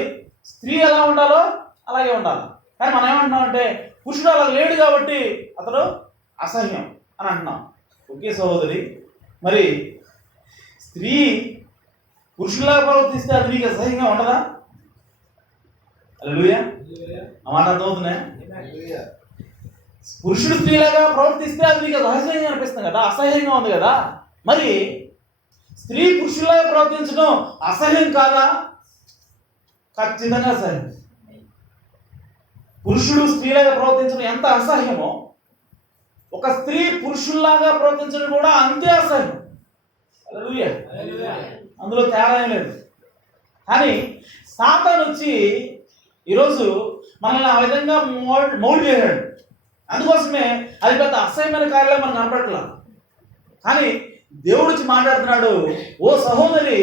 స్త్రీ ఎలా ఉండాలో అలాగే ఉండాలి. కానీ మనం ఏమంటున్నాం అంటే పురుషుడు అలా లేడు కాబట్టి అతడు అసహ్యం అని అంటున్నాం. ఓకే సహోదరి, మరి స్త్రీ పురుషులాగా ప్రవర్తిస్తే అది నీకు అసహ్యంగా ఉండదా? హల్లెలూయా. ఆ మాట అర్థమవుతున్నాయా? పురుషుడు స్త్రీలాగా ప్రవర్తిస్తే అది నీకు అసహ్యంగా అనిపిస్తుంది కదా, అసహ్యంగా ఉంది కదా. మరి స్త్రీ పురుషులాగా ప్రవర్తించడం అసహ్యం కాదా? ఖచ్చితంగా అసహ్యం. పురుషుడు స్త్రీలాగా ప్రవర్తించడం ఎంత అసహ్యమో, ఒక స్త్రీ పురుషుల్లాగా ప్రవర్తించడం కూడా అంతే అసహ్యం. హల్లెలూయా. అందులో తేడా ఏం లేదు. కానీ సాతాను వచ్చి ఈరోజు మనల్ని ఆ విధంగా మౌల్డ్ చేశాడు. అందుకోసమే అది పెద్ద అసహ్యమైన కార్యాలు మనకు కనపడట్లా. కానీ దేవుడు వచ్చి మాట్లాడుతున్నాడు, ఓ సహోదరి,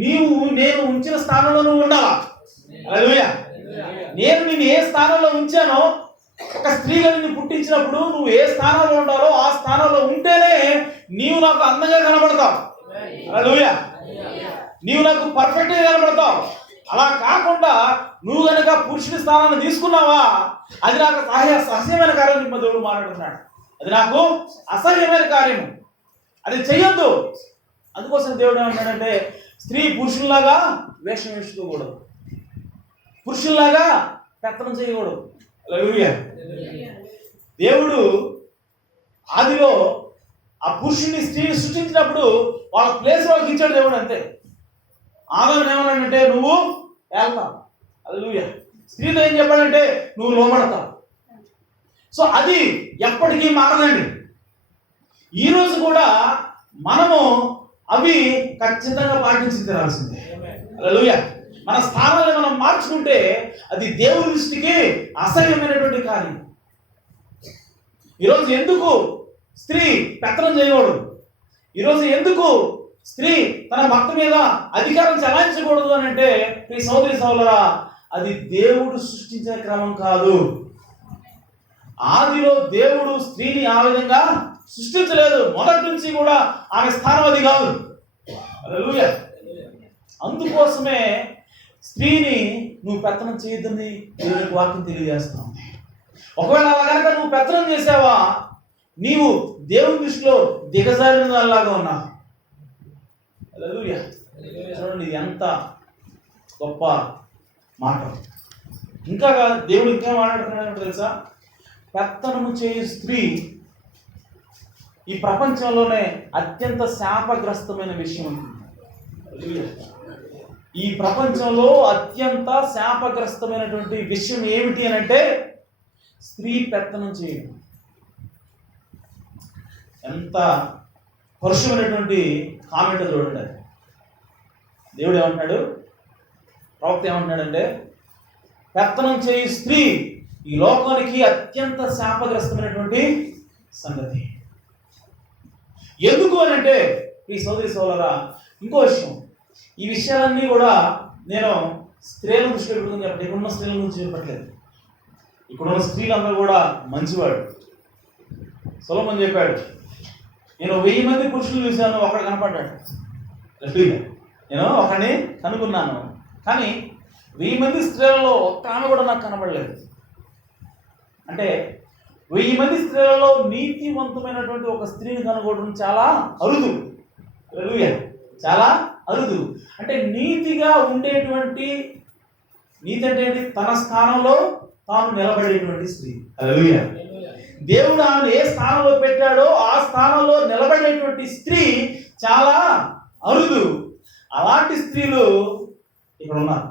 నేను ఉంచిన స్థానంలో నువ్వు ఉండాలా. హల్లెలూయా. నేను నిన్ను ఏ స్థానంలో ఉంచానో, ఒక స్త్రీగా నిన్ను పుట్టించినప్పుడు నువ్వు ఏ స్థానంలో ఉండాలో ఆ స్థానంలో ఉంటేనే నీవు నాకు అందంగా కనబడతావు. హల్లెలూయా. నీవు నాకు పర్ఫెక్ట్గా కనబడతావు. అలా కాకుండా నువ్వు కనుక పురుషుడి స్థానాన్ని తీసుకున్నావా, అది నాకు అసహ్యమైన కార్యం. నిమ్మ దేవుడు మాట్లాడుతున్నాడు, అది నాకు అసహ్యమైన కార్యము, అది చెయ్యొద్దు. అందుకోసం దేవుడు ఏమంటాడంటే స్త్రీ పురుషుల్లాగా వేషం వేసుకోకూడదు, పురుషుల్లాగా పెత్తనం చేయకూడదు. హల్లెలూయా. దేవుడు ఆదిలో ఆ పురుషుని స్త్రీని సృష్టించినప్పుడు వాళ్ళ ప్లేస్ వాళ్ళకి ఇచ్చాడు దేవుడు, అంతే. ఆదాముని ఏమన్నాడంటే నువ్వు వెళ్తావు. హల్లెలూయా. స్త్రీతో ఏం చెప్పాడంటే నువ్వు లోబడతావు. సో అది ఎప్పటికీ మారదండి. ఈరోజు కూడా మనము అవి ఖచ్చితంగా పాటించి తీరాల్సిందే. హల్లెలూయా. మన స్థానాలను మనం మార్చుకుంటే అది దేవుని దృష్టికి అసహ్యమైనటువంటి కార్యం. ఈరోజు ఎందుకు స్త్రీ పెత్తనం చేయకూడదు? ఈరోజు ఎందుకు స్త్రీ తన భర్త మీద అధికారం చెలాయించకూడదు అని అంటే, ఈ సోదరి సోదరులారా, అది దేవుడు సృష్టించిన క్రమం కాదు. ఆదిలో దేవుడు స్త్రీని ఆ విధంగా సృష్టించలేదు. మొదటి నుంచి కూడా ఆమె స్థానం అది కాదు. హల్లెలూయా. అందుకోసమే స్త్రీని నువ్వు పెత్తనం చేయొద్దని దేవునికి వాక్యం తెలియజేస్తావు. ఒకవేళ అలా కనుక నువ్వు పెత్తనం చేసావా, నీవు దేవుని దృష్టిలో దిగజారిన దానిలాగా ఉన్నావు. హల్లెలూయా. చూడండి ఎంత గొప్ప మాట. ఇంకా దేవుడు ఇంకా మాట్లాడుతున్నాడు తెలుసా? పెత్తనము చేయు స్త్రీ ఈ ప్రపంచంలోనే అత్యంత శాపగ్రస్తమైన విషయం ఉంటుంది. ఈ ప్రపంచంలో అత్యంత శాపగ్రస్తమైనటువంటి విషయం ఏమిటి అని అంటే స్త్రీ పెత్తనం చేయడం. ఎంత పరుషమైనటువంటి కామెంట్ చూడండి. దేవుడు ఏమంటున్నాడు, ప్రవక్త ఏమంటున్నాడంటే పెత్తనం చేయు స్త్రీ ఈ లోకానికి అత్యంత శాపగ్రస్తమైనటువంటి సంగతి. ఎందుకు అని అంటే ఈ సోదరి సోదరా, ఇంకో విషయం, ఈ విషయాలన్నీ కూడా నేను స్త్రీల దృష్టిలో పెట్టుకుని చెప్పండి, ఇక్కడున్న స్త్రీల గురించి చెప్పట్లేదు. ఇక్కడున్న స్త్రీలందరూ కూడా మంచివాడు. సొలొమోను చెప్పాడు, నేను 1000 మంది పురుషులు చూశాను, ఒకడు కనపడ్డాడు. నేను ఒకడిని కనుగొన్నాను, కానీ 1000 మంది స్త్రీలలో ఒక్క ఆమె కూడా నాకు కనబడలేదు. అంటే 1000 మంది స్త్రీలలో నీతివంతమైనటువంటి ఒక స్త్రీని కనుగొనడం చాలా అరుదు. హల్లెలూయా, చాలా అరుదు. అంటే నీతిగా ఉండేటువంటి, నీతి అంటే ఏంటి? తన స్థానంలో తాను నిలబడేటువంటి స్త్రీ. హల్లెలూయా. దేవుడు ఆమెను ఏ స్థానంలో పెట్టాడో ఆ స్థానంలో నిలబడేటువంటి స్త్రీ చాలా అరుదు. అలాంటి స్త్రీలు ఇక్కడ ఉన్నారు.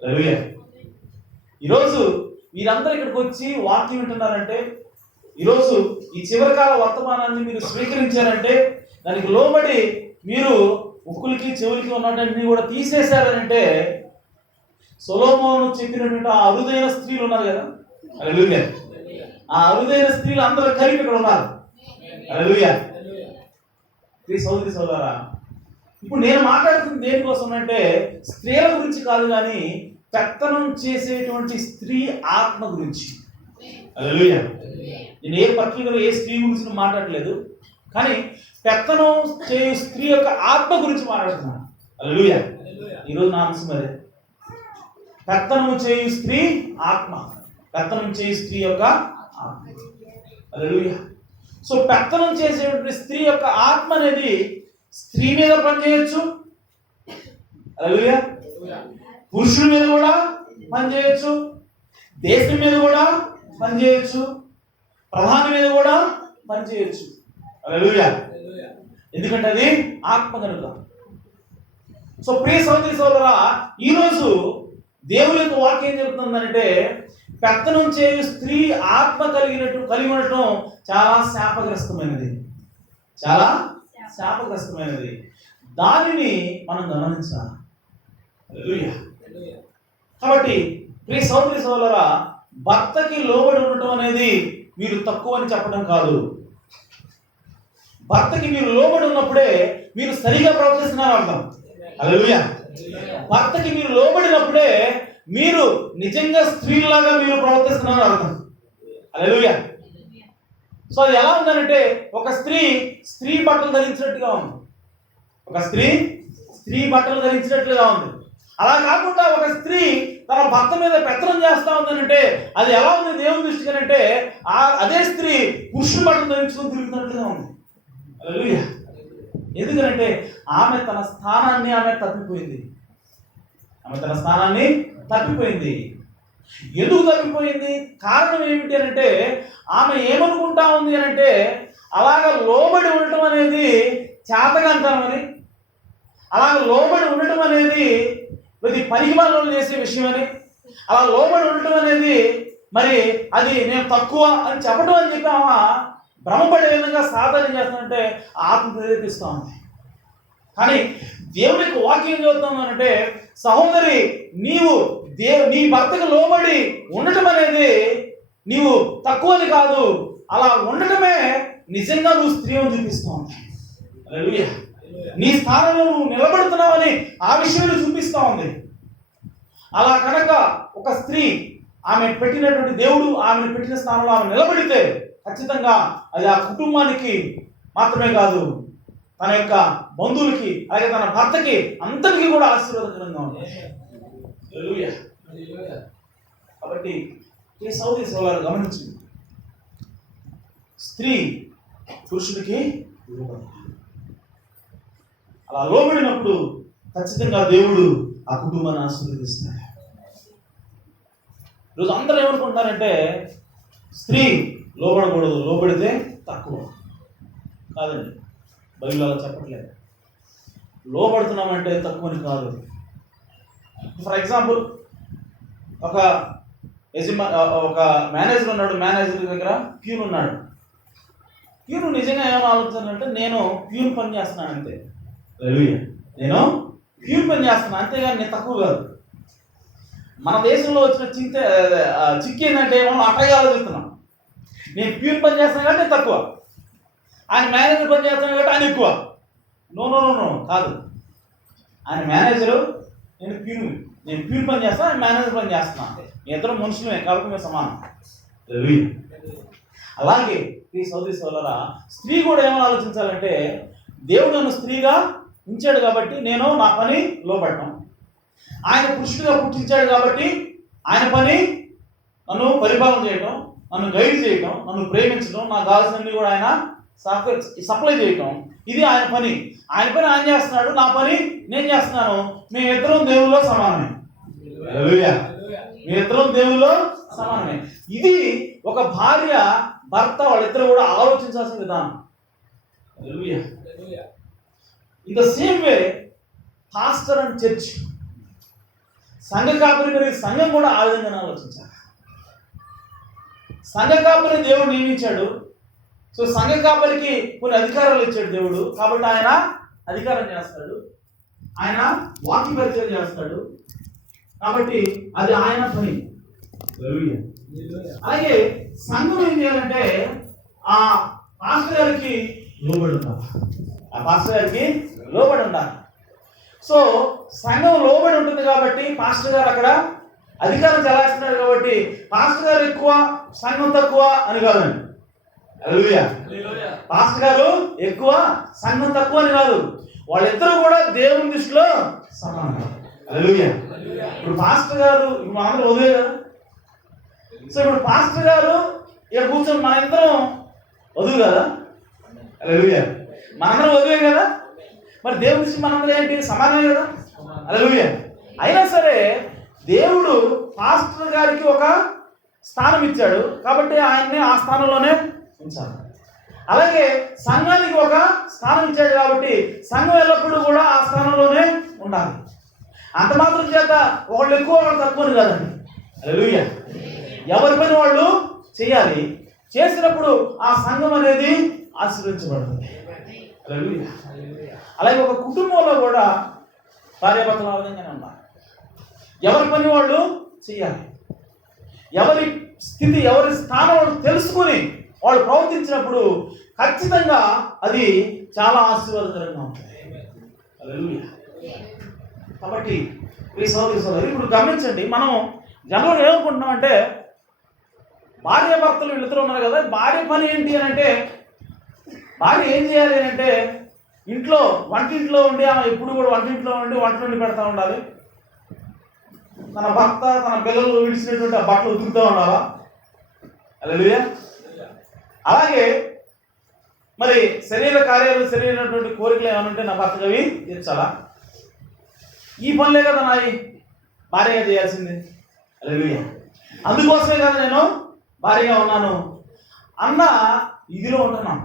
హల్లెలూయా. ఈరోజు మీరందరూ ఇక్కడికి వచ్చి వాక్యం వింటున్నారంటే, ఈరోజు ఈ చివరికాల వర్తమానాన్ని మీరు స్వీకరించారంటే, దానికి లోబడి మీరు ముక్కులకి చెవులకి ఉన్నటువంటి కూడా తీసేశారంటే, సొలొమోను చెప్పినటువంటి ఆ అరుదైన స్త్రీలు ఉన్నారు కదా, హల్లెలూయా, ఆ అరుదైన స్త్రీలు అందరూ కలిపి ఇక్కడ ఉన్నారు. హల్లెలూయా. సోదరి సోదరా, ఇప్పుడు నేను మాట్లాడుతుంది దేనికోసం అంటే స్త్రీల గురించి కాదు, కానీ పెత్తనం చేసేటువంటి స్త్రీ ఆత్మ గురించి. హల్లెలూయా. నేను ఏ పర్టికులర్ ఏ స్త్రీ గురించి మాట్లాడలేదు, కానీ పెత్తనం చేయు స్త్రీ యొక్క ఆత్మ గురించి మాట్లాడుతున్నాను. హల్లెలూయా. ఈరోజు నా అంశం అదే, పెత్తనం చేయు స్త్రీ ఆత్మ, పెత్తనం చేయు స్త్రీ యొక్క ఆత్మ. హల్లెలూయా. సో పెత్తనం చేసేటువంటి స్త్రీ యొక్క ఆత్మ అనేది స్త్రీ మీద పనిచేయచ్చు. హల్లెలూయా. పురుషుల మీద కూడా పనిచేయచ్చు, దేశం మీద కూడా పనిచేయచ్చు, ప్రధాని మీద కూడా పనిచేయచ్చు. హల్లెలూయా. ఎందుకంటే అది ఆత్మ కనుక. సో ప్రియ సోదరి సోదరా, ఈరోజు దేవుని యొక్క వాక్యం ఏం చెబుతుందంటే, పెత్తనం చేయు స్త్రీ ఆత్మ కలిగి ఉండటం చాలా శాపగ్రస్తమైనది, చాలా శాపగ్రస్తమైనది. దానిని మనం గమనించాలి. హల్లెలూయా. కాబట్టి ప్రియ సోదరి సోదరా, భర్తకి లోబడి ఉండటం అనేది మీరు తక్కువ అని చెప్పడం కాదు. భర్తకి మీరు లోబడి ఉన్నప్పుడే మీరు సరిగా ప్రవర్తిస్తున్నారు అర్థం. హల్లెలూయా. భర్తకి మీరు లోబడినప్పుడే మీరు నిజంగా స్త్రీలాగా మీరు ప్రవర్తిస్తున్నారు అర్థం. హల్లెలూయా. సో అది ఎలా ఉందంటే, ఒక స్త్రీ బట్టలు ధరించినట్టుగా ఉంది, ఒక స్త్రీ బట్టలు ధరించినట్లుగా ఉంది. అలా కాకుండా ఒక స్త్రీ తన భర్త మీద పెత్తనం చేస్తా ఉందనంటే అది ఎలా ఉంది దేవుని దృష్టికి అంటే, అదే స్త్రీ పురుషుని బట్టలు ధరించుకొని తిరుగుతున్నట్లుగా ఉంది. హల్లెలూయా. ఎందుకంటే ఆమె తన స్థానాన్ని తప్పిపోయింది. ఆమె తన స్థానాన్ని తప్పిపోయింది. ఎందుకు తప్పిపోయింది? కారణం ఏమిటి అంటే, ఆమె ఏమనుకుంటా ఉంది అంటే, అలాగ లోబడి ఉండటం అనేది చేతకంటామని, అలాగ లోబడి ఉండటం అనేది ఇది పనికిమాలిన చేసే విషయమని, అలా లోబడి ఉండటం అనేది మరి అది నేను తక్కువ అని చెప్పడం అని చెప్పి ఆమె భ్రమపడే విధంగా సాధన చేస్తానంటే ఆత్మ ప్రేరేపిస్తూ ఉంది. కానీ దేవుని యొక్క వాక్యం చదువుతామంటే, సహోదరి నీవు నీ భర్తకు లోబడి ఉండటం అనేది నీవు తక్కువని కాదు, అలా ఉండటమే నిజంగా నువ్వు స్త్రీ అని చూపిస్తూ ఉంది. హల్లెలూయా. నీ స్థానంలో నువ్వు నిలబడుతున్నావని ఆ విషయంలో చూపిస్తూ ఉంది. అలా కనుక ఒక స్త్రీ ఆమె పెట్టినటువంటి దేవుడు ఆమెను పెట్టిన స్థానంలో ఆమె నిలబడితే ఖచ్చితంగా అది ఆ కుటుంబానికి మాత్రమే కాదు, తన యొక్క బంధువులకి అలాగే తన భర్తకి అందరికీ కూడా ఆశీర్వాదకరంగా ఉంటుంది. హల్లెలూయా. కాబట్టి ఈ సోదరి సోదరులు గమనించింది, స్త్రీ పురుషుడికి అలా లోబడినప్పుడు ఖచ్చితంగా దేవుడు ఆ కుటుంబాన్ని ఆశీర్వదిస్తాడు. ఈరోజు అందరూ ఏమనుకుంటున్నారంటే స్త్రీ లోబడకూడదు, లోబడితే తక్కువ. కాదండి, బైబిల్ అలా చెప్పట్లేదు. లోబడుతున్నామంటే తక్కువని కాదు. ఫర్ ఎగ్జాంపుల్ ఒక మేనేజర్ ఉన్నాడు, మేనేజర్ దగ్గర ప్యూన్ ఉన్నాడు. ప్యూన్ నిజంగా ఏమైనా ఆలోచనంటే నేను ప్యూన్ పని చేస్తున్నాను అంతే. నేను ప్యూన్ పని చేస్తున్నాను అంతేగాని నేను తక్కువ కాదు. మన దేశంలో వచ్చిన చిక్కి ఏంటంటే మనం అట్టగా ఆలోచిస్తున్నాం. నేను ప్యూన్ పని చేస్తాను కాబట్టి నేను తక్కువ, ఆయన మేనేజర్ పని చేస్తాను కాబట్టి ఆయన ఎక్కువ. నో నో నో నో కాదు. ఆయన మేనేజరు, నేను ప్యూన్ పని చేస్తాను, ఆయన మేనేజర్ పని చేస్తున్నాను అంతే. మీ ఇద్దరు మనుషులమే కాబట్టి మేము సమానం. అలాగే ఈ సోదరి సోదరా, స్త్రీ కూడా ఏమని ఆలోచించాలంటే దేవుడు నన్ను స్త్రీగా ఉంచాడు కాబట్టి నేను నా పని లోబడటం, ఆయన పురుషుడిగా పుట్టించాడు కాబట్టి ఆయన పని నన్ను పరిపాలన చేయటం, నన్ను గైడ్ చేయటం, నన్ను ప్రేమించడం, నాకు కావాల్సినవి కూడా ఆయన సప్లై చేయటం, ఇది ఆయన పని. ఆయన పని ఆయన చేస్తున్నాడు, నా పని నేను చేస్తున్నాను. మేమిద్దరం దేవుల్లో సమానమే. మేమిద్దరం దేవుల్లో సమానమే. ఇది ఒక భార్య భర్త వాళ్ళిద్దరూ కూడా ఆలోచించాల్సిన విధానం. In the same way pastor and church, సంఘ కాపరి మరియు సంఘం కూడా ఆ విధంగా ఆలోచించాలి. సంఘ కాపరిని దేవుడు నియమించాడు. సో సంఘ కాపరికి కొన్ని అధికారాలు ఇచ్చాడు దేవుడు. కాబట్టి ఆయన అధికారం చేస్తాడు, ఆయన వాక్య పరిచయం చేస్తాడు. కాబట్టి అది ఆయన పని. అలాగే సంఘం ఏం చేయాలంటే ఆ పాస్టర్ గారికి లోబడి ఉండాలి. ఆ పాస్టర్ గారికి లోబడి ఉండాలి. సో సంఘం లోబడి ఉంటుంది కాబట్టి పాస్టర్ గారు అక్కడ అధికారం చెలాయిస్తున్నారు. కాబట్టి పాస్టర్ గారు ఎక్కువ, సంఘం తక్కువ అని కాదండి. హల్లెలూయా. పాస్టర్ గారు ఎక్కువ, సంఘం తక్కువ అని కాదు. వాళ్ళిద్దరూ కూడా దేవుని దృష్టిలో సమానం. హల్లెలూయా. ఇప్పుడు పాస్టర్ గారు మనందరూ వదిలే కదా. సో ఇప్పుడు పాస్టర్ గారు ఇక్కడ కూర్చొని మన ఇద్దరం వదువు కదా. హల్లెలూయా. మనందరం వదిలే కదా. మరి దేవుని దృష్టి మనందరం ఏంటి? సమానమే కదా. హల్లెలూయా. అయినా సరే దేవుడు పాస్టర్ గారికి ఒక స్థానం ఇచ్చాడు కాబట్టి ఆయన్ని ఆ స్థానంలోనే ఉంచాలి. అలాగే సంఘానికి ఒక స్థానం ఇచ్చాడు కాబట్టి సంఘం ఎల్లప్పుడూ కూడా ఆ స్థానంలోనే ఉండాలి. అంత మాత్రం చేత ఒకళ్ళు ఎక్కువ ఒకళ్ళు తక్కువని కాదండి. హల్లెలూయా. ఎవరి పని వాళ్ళు చేయాలి. చేసినప్పుడు ఆ సంఘం అనేది ఆశీర్వదించబడుతుంది. హల్లెలూయా. అలాగే ఒక కుటుంబంలో కూడా భార్యాభర్తలు ఆ విధంగానే ఉండాలి. ఎవరి పని వాళ్ళు చేయాలి. ఎవరి స్థితి, ఎవరి స్థానం వాళ్ళు తెలుసుకొని వాళ్ళు ప్రవర్తించినప్పుడు ఖచ్చితంగా అది చాలా ఆశీర్వాదకరంగా ఉంటుంది. హల్లెలూయా. కాబట్టి ఈ సోదరులు ఇప్పుడు గమనించండి, మనం జనరల్గా ఏమనుకుంటున్నామంటే భార్యాభర్తలు వీళ్ళిద్దరూ ఉన్నారు కదా, భార్య పని ఏంటి అని అంటే, భార్య ఏం చేయాలి అని అంటే ఇంట్లో వంటింట్లో ఉండి ఆమె ఎప్పుడు కూడా వంటింట్లో ఉండి వంట నుండి పెడతా ఉండాలి. తన భర్త తన పిల్లలు విడిచినటువంటి ఆ బట్టలు ఉతుకుతూ ఉండాలా. హల్లెలూయా. అలాగే మరి శరీర కార్యాలు, శరీరమైనటువంటి కోరికలు ఏమైనా ఉంటే నా భర్తకు అవి తీర్చాలా. ఈ పనులే కదా నాయి భార్యగా చేయాల్సింది. హల్లెలూయా. అందుకోసమే కదా నేను భార్యగా ఉన్నాను అన్న ఇదిలో ఉంటున్నాను.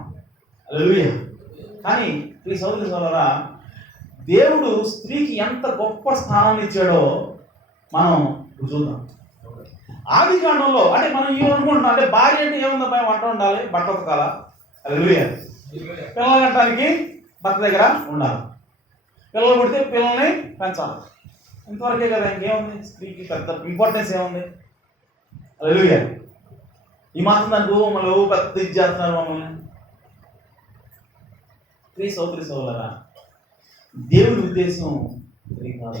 హల్లెలూయా. కానీ ఈ సోదరుల ద్వారా దేవుడు స్త్రీకి ఎంత గొప్ప స్థానాన్ని ఇచ్చాడో మనం చూద్దాం. ఆది కాండంలో అంటే మనం ఏమనుకుంటున్నాం అంటే భార్య అంటే ఏముందా, వంట ఉండాలి, బట్ట ఉతకాలా. హల్లెలూయా. పిల్లలు కట్టడానికి భర్త దగ్గర ఉండాలి, పిల్లలు పుడితే పిల్లల్ని పెంచాలి. ఇంతవరకే కదా, ఇంకేముంది స్త్రీకి పెద్ద ఇంపార్టెన్స్ ఏముంది. హల్లెలూయా. ఈ మాత్రం దానికి మమ్మల్ని పెద్ద ఇది చేస్తున్నారు మమ్మల్ని. స్త్రీ సోదరులారా, దేవుడి ఉద్దేశం కాదు.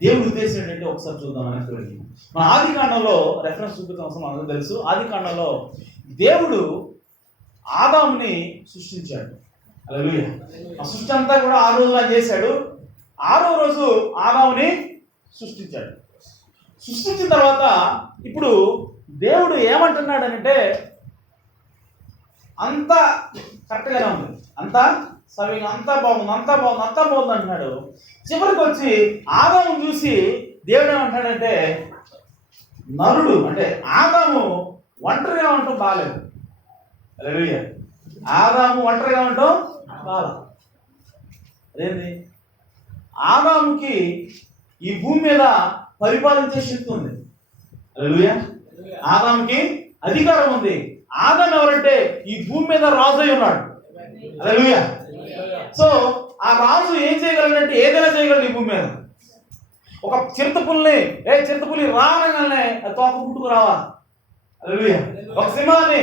దేవుడి ఉద్దేశం ఏంటంటే ఒకసారి చూద్దాం. వెనక్కి మన ఆది కాండంలో రెఫరెన్స్ చూపించిన అవసరం మనకు తెలుసు. ఆది కాండంలో దేవుడు ఆదాముని సృష్టించాడు. హల్లెలూయా. ఆ సృష్టి అంతా కూడా 6 రోజులు చేశాడు. 6వ రోజు ఆదాముని సృష్టించాడు. సృష్టించిన తర్వాత ఇప్పుడు దేవుడు ఏమంటున్నాడనంటే అంతా కరెక్ట్గానే ఉంది, అంతా సరిగా, అంతా బాగుంది, అంతా బాగుంది, అంతా బాగుంది అంటున్నాడు. చివరికి వచ్చి ఆదాము చూసి దేవుడు ఏమంటాడంటే నరుడు అంటే ఆదాము ఒంటరిగా ఉండటం బాగాలేదు. హల్లెలూయా. ఆదాము ఒంటరిగా ఉండటం బాగా అదేంటి, ఆదాముకి ఈ భూమి మీద పరిపాలించే శక్తి ఉంది. హల్లెలూయా. ఆదాముకి అధికారం ఉంది. ఆదాము ఎవరంటే ఈ భూమి మీద రాజు అయి ఉన్నాడు. హల్లెలూయా. సో ఆ రాజు ఏం చేయగలడంటే ఏదైనా చేయగలడు ఈ భూమి మీద. ఒక చిరుతపుల్ని చిరుతపులి రానగానే తోక పుట్టుకు రావాలి. హల్లెలూయా. ఒక సింహాన్ని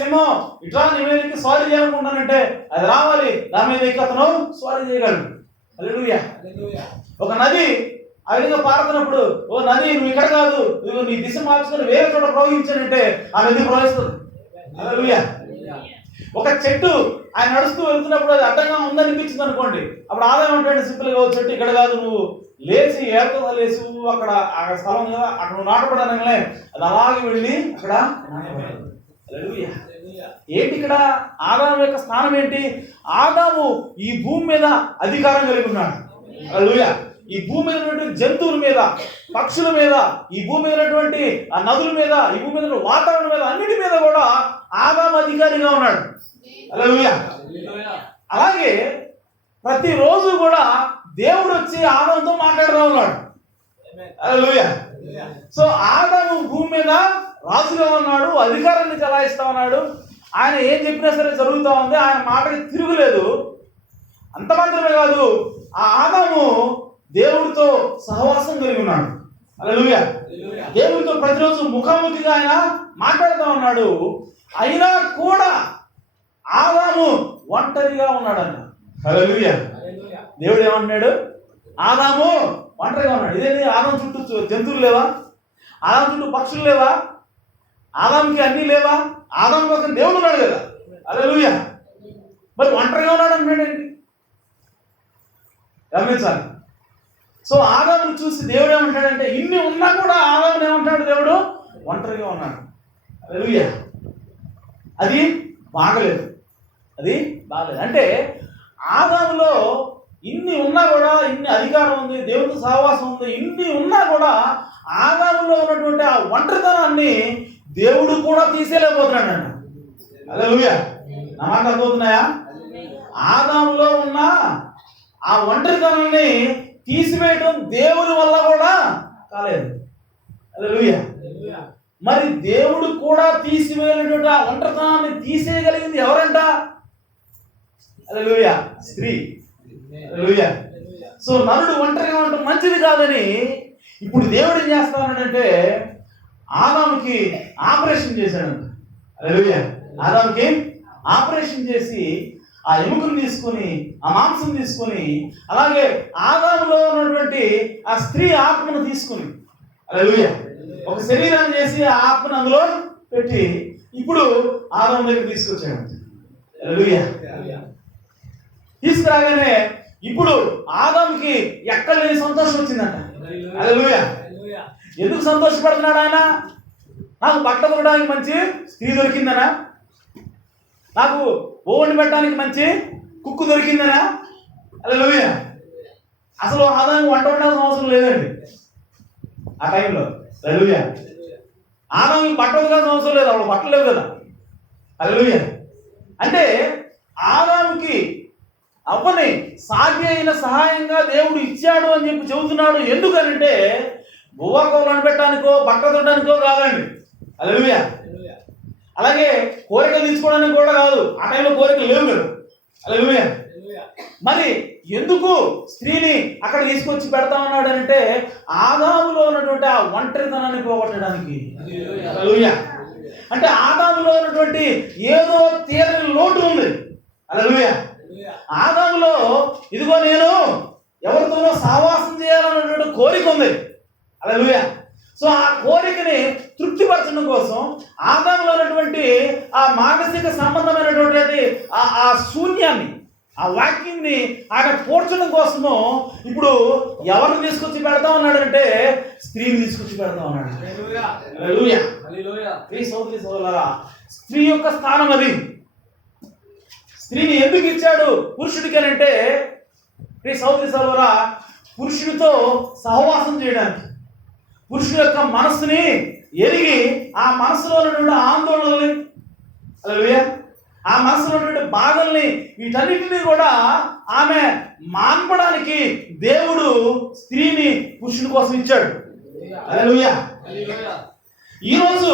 సింహం ఇట్లా నీ మీదకి స్వారీ చేయాలనుకుంటానంటే అది రావాలి, దాని మీద ఎక్కి అతను స్వారీ చేయగలడు. హల్లెలూయా. ఒక నది ఆ విధంగా పారుతున్నప్పుడు ఓ నది నువ్వు ఇక్కడ కాదు, నువ్వు నీ దిశ మార్చుకొని వేరే చోట ప్రవహించానంటే ఆ నది ప్రవహిస్తుంది. హల్లెలూయా. ఒక చెట్టు ఆయన నడుస్తూ వెళ్తున్నప్పుడు అది అడ్డంగా ఉందనిపించింది అనుకోండి, అప్పుడు ఆదాయం అంటే సింపుల్గా చెట్టు ఇక్కడ కాదు, నువ్వు లేచి ఏళ్ళతో లేచి అక్కడ స్థలం కదా అక్కడ నాటపడనగానే అది అలాగే వెళ్ళి అక్కడ హల్లెలూయా. ఏంటి ఇక్కడ ఆదాము యొక్క స్థానం ఏంటి? ఆదాము ఈ భూమి మీద అధికారం కలిగి ఉన్నాడు. హల్లెలూయా. ఈ భూమి మీద ఉన్నటువంటి జంతువుల మీద, పక్షుల మీద, ఈ భూమి మీద ఉన్నటువంటి ఆ నదుల మీద, ఈ భూమి మీద వాతావరణం మీద, అన్నిటి మీద కూడా ఆదాము అధికారిగా ఉన్నాడు. హల్లెలూయా. అలాగే ప్రతిరోజు కూడా దేవుడు వచ్చి ఆదాముతో మాట్లాడుతూ ఉన్నాడు. హల్లెలూయా. సో ఆదాము భూమి మీద రాజుగా ఉన్నాడు, అధికారాన్ని చలాయిస్తా ఉన్నాడు. ఆయన ఏం చెప్పినా సరే జరుగుతూ ఉంది, ఆయన మాటకి తిరుగులేదు. అంత మాత్రమే కాదు, ఆ ఆదాము దేవుడితో సహవాసం కలిగి ఉన్నాడు. హల్లెలూయా. దేవుడితో ప్రతిరోజు ముఖాముఖిగా ఆయన మాట్లాడుతూ ఉన్నాడు. అయినా కూడా ఆదాము ఒంటరిగా ఉన్నాడన్న. హల్లెలూయా. దేవుడు ఏమన్నాడు? ఆదాము ఒంటరిగా ఉన్నాడు. ఇదేంటి? ఆదాము చుట్టూ జంతువులు లేవా? ఆదాము చుట్టూ పక్షులు లేవా? ఆదాముకి అన్నీ లేవా? ఆదాము కోసం దేవుడు ఉన్నాడు కదా. హల్లెలూయా. మరి ఒంటరిగా ఉన్నాడు అంటున్నాడేంటి? గమనించాలి. సో ఆదామును చూసి దేవుడు ఏమంటాడంటే, ఇన్ని ఉన్నా కూడా ఆదామును ఏమంటాడు దేవుడు? ఒంటరిగా ఉన్నాడు. హల్లెలూయా. అది బాగలేదు, అది బాగలేదు. అంటే ఆదాములో ఇన్ని ఉన్నా కూడా, ఇన్ని అధికారం ఉంది, దేవుడితో సహవాసం ఉంది, ఇన్ని ఉన్నా కూడా ఆదాములో ఉన్నటువంటి ఆ ఒంటరితనాన్ని దేవుడు కూడా తీసేయలేకపోతున్నాడు అంట. హల్లెలూయా. నా మాట అర్థమవుతున్నాయా? ఆదాములో ఉన్న ఆ ఒంటరితనాన్ని తీసివేయడం దేవుని వల్ల కూడా కాలేదు. హల్లెలూయా. మరి దేవుడు కూడా తీసివేయనటువంటి ఆ ఒంటరితనాన్ని తీసేయగలిగింది ఎవరంట? హల్లెలూయా. స్త్రీ. హల్లెలూయా. సో నరుడు ఒంటరిగా ఉండటం మంచిది కాదని ఇప్పుడు దేవుడు ఏం చేస్తానంటే ఆదాముకి ఆపరేషన్ చేశాడంట. హల్లెలూయా. ఆదాముకి ఆపరేషన్ చేసి ఆ ఎముకను తీసుకొని, ఆ మాంసం తీసుకొని, అలాగే ఆదాములో ఉన్నటువంటి ఆ స్త్రీ ఆత్మను తీసుకొని, హల్లెలూయా, ఒక శరీరాన్ని చేసి ఆ ఆత్మను అందులో పెట్టి ఇప్పుడు ఆదాము దగ్గర తీసుకొచ్చాడు. హల్లెలూయా. తీసుకురాగానే ఇప్పుడు ఆదాముకి ఎక్కడ లేని సంతోషం వచ్చిందంట. హల్లెలూయా. ఎందుకు సంతోషపడుతున్నాడు ఆయన? నాకు బట్ట దొరకడానికి మంచి స్త్రీ దొరికిందనా? నాకు ఓవెన్ పెట్టడానికి మంచి కుక్కు దొరికిందనా? హల్లెలూయా. అసలు ఆదాము వంట వండాల్సిన అవసరం లేదండి ఆ టైంలో. హల్లెలూయా. ఆదాము బట్ట ఉతకాల్సిన అవసరం లేదు, అప్పుడు బట్టలు లేవు కదా. హల్లెలూయా. అంటే ఆదాముకి అవ్వని సాధ్య అయిన సహాయంగా దేవుడు ఇచ్చాడు అని చెప్పి చెబుతున్నాడు. ఎందుకనంటే బువ్వకోలను పెట్టడానికో బట్ట తొడడానికో కాదండి. హల్లెలూయా. అలాగే కోరికలు తీసుకోవడానికి కూడా కాదు, ఆ టైంలో కోరికలు లేవు కదా. హల్లెలూయా. మరి ఎందుకు స్త్రీని అక్కడ తీసుకొచ్చి పెడతా ఉన్నాడు అంటే ఆదాములో ఉన్నటువంటి ఆ ఒంటరితనాన్ని పోగొట్టడానికి. హల్లెలూయా. అంటే ఆదాములో ఉన్నటువంటి ఏదో తీరని లోటు ఉంది. హల్లెలూయా. ఆదాములో ఇదిగో నేను ఎవరితోనో సహవాసం చేయాలన్నటువంటి కోరిక ఉంది. హల్లెలూయా. సో ఆ కోరికని తృప్తిపరచడం కోసం ఆదాములో ఉన్నటువంటి ఆ మానసిక సంబంధమైనటువంటి ఆ శూన్యాన్ని, ఆ వాక్యంని ఆయన పోర్చడం కోసము ఇప్పుడు ఎవరిని తీసుకొచ్చి పెడతా ఉన్నాడంటే స్త్రీని తీసుకొచ్చి పెడతా ఉన్నాడు. హల్లెలూయా. సోదరి సోదరులారా, స్త్రీ యొక్క స్థానం అది. స్త్రీని ఎందుకు ఇచ్చాడు పురుషుడికి అని అంటే సోదరి సోదరులారా, పురుషుడితో సహవాసం చేయడానికి, పురుషుడు యొక్క మనస్సుని ఎరిగి ఆ మనసులో ఉన్నటువంటి ఆందోళనల్ని, హల్లెలూయా, ఆ మనసులో ఉన్నటువంటి బాధల్ని, వీటన్నిటినీ కూడా ఆమె మాన్పడానికి దేవుడు స్త్రీని పురుషుడి కోసం ఇచ్చాడు. హల్లెలూయా. ఈరోజు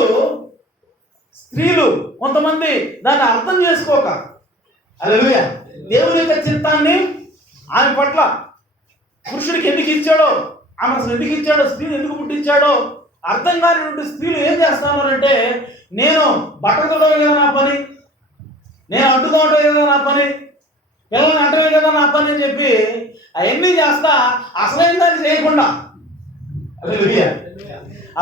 స్త్రీలు కొంతమంది దాన్ని అర్థం చేసుకోక, హల్లెలూయా, దేవుని యొక్క చిత్తాన్ని ఆమె పట్ల పురుషుడికి ఎందుకు ఇచ్చాడో, ఆమె అసలు ఎందుకు ఇచ్చాడో, స్త్రీని ఎందుకు పుట్టించాడో అర్థం కానిటువంటి స్త్రీలు ఏం చేస్తున్నారంటే నేను బట్టలు తొడవే కదా నా పని, నేను అంటుకోవటమే కదా నా పని, పిల్లల్ని అంటమే కదా నా పని అని చెప్పి అవన్నీ చేస్తా అసలైన దాన్ని చేయకుండా. హల్లెలూయా.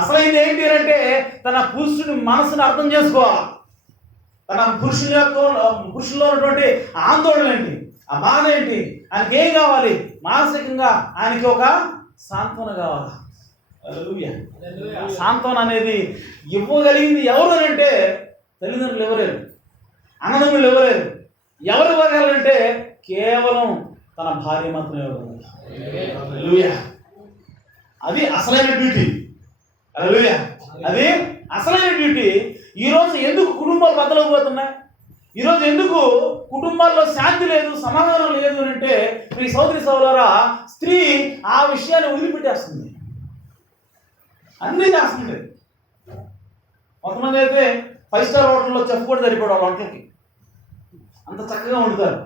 అసలైంది ఏంటి అంటే తన పురుషుని మనసును అర్థం చేసుకోవాలి. తన పురుషుల్లో ఉన్నటువంటి ఆందోళన ఏంటి, ఆ బాధ ఏంటి, ఆయనకి ఏం కావాలి, మానసికంగా ఆయనకి ఒక సాంత్వన కావాలా? హల్లెలూయా. సాంత్వన అనేది ఇవ్వగలిగింది ఎవరు అని అంటే తల్లిదండ్రులు ఎవరేరు, అన్నదమ్ములు ఎవరేరు. ఎవరు ఇవ్వగలరంటే కేవలం తన భార్య మాత్రమే ఇవ్వగలరు. హల్లెలూయా. అది అసలైన డ్యూటీ. హల్లెలూయా. అది అసలైన డ్యూటీ. ఈరోజు ఎందుకు కుటుంబాలు బద్దలైపోతున్నాయి? ఈరోజు ఎందుకు కుటుంబాల్లో శాంతి లేదు, సమాధానం లేదు అని అంటే మీ సోదరి సోదరులారా, స్త్రీ ఆ విషయాన్ని వదిలిపెట్టేస్తుంది, అన్నీ చేస్తుంది. కొంతమంది అయితే 5 స్టార్ హోటల్లో చెఫ్ కూడా సరిపోడు వాళ్ళ వంటలకి, అంత చక్కగా వండుతారు.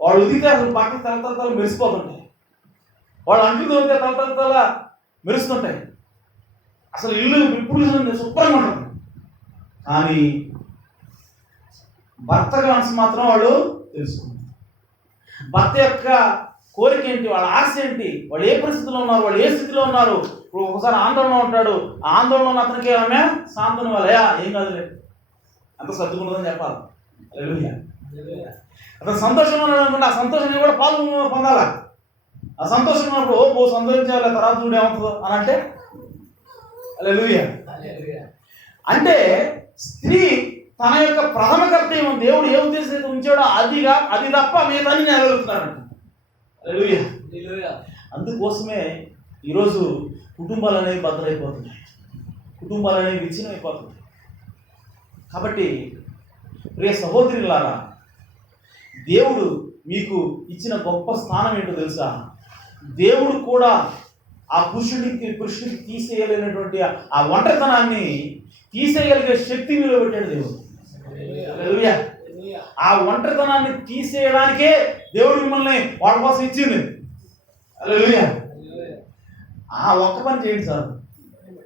వాళ్ళు ఉదిగితే అసలు పక్కన తల మెరిసిపోతుంటాయి, వాళ్ళు అంట్లు తోమితే తల మెరుస్తుంటాయి, అసలు ఇల్లు ఇప్పుడు శుభ్రంగా ఉంటుంది. కానీ భర్త మనసు మాత్రం వాళ్ళు తెలుసుకుంటారు. భర్త యొక్క కోరిక ఏంటి, వాళ్ళ ఆశ ఏంటి, వాళ్ళు ఏ పరిస్థితిలో ఉన్నారు, వాళ్ళు ఏ స్థితిలో ఉన్నారు. ఇప్పుడు ఒకసారి ఆందోళన ఉంటాడు, ఆ ఆందోళన ఉన్న అతనికి ఆమె సాంత్వన వాళ్ళయా ఏం కాదులే అంత సర్దుకుంటుందని చెప్పాలి. హల్లెలూయా. అతను సంతోషంగా ఉన్నాడు అనుకుంటే ఆ సంతోషాన్ని కూడా పాలు పొందాలా. ఆ సంతోషం ఉన్నప్పుడు ఓ సంతోషించాలి, తర్వాత చూడు ఏమవుతుందో అని అంటే హల్లెలూయా. అంటే స్త్రీ తన యొక్క ప్రథమ కర్తవ్యం దేవుడు ఏ ఉద్దేశం అయితే ఉంచాడో అది తప్ప మిగతాన్ని నెరవేరుతున్నాడు. హల్లెలూయా. అందుకోసమే ఈరోజు కుటుంబాలు అనేవి బద్దలైపోతున్నాయి, కుటుంబాలు అనేవి విచ్ఛిన్నం అయిపోతున్నాయి. కాబట్టి ప్రియ సహోదరులారా, దేవుడు మీకు ఇచ్చిన గొప్ప స్థానం ఏంటో తెలుసా? దేవుడు కూడా ఆ పురుషుడికి తీసేయలేనటువంటి ఆ ఒంటరితనాన్ని తీసేయగలిగే శక్తి మీలో పెట్టాడు దేవుడు. హల్లెలూయా. ఆ ఒంటరితనాన్ని తీసేయడానికే దేవుడు మిమ్మల్ని వాళ్ళ కోసం ఇచ్చింది. హల్లెలూయా. ఆ ఒక్క పని చేయండి సార్.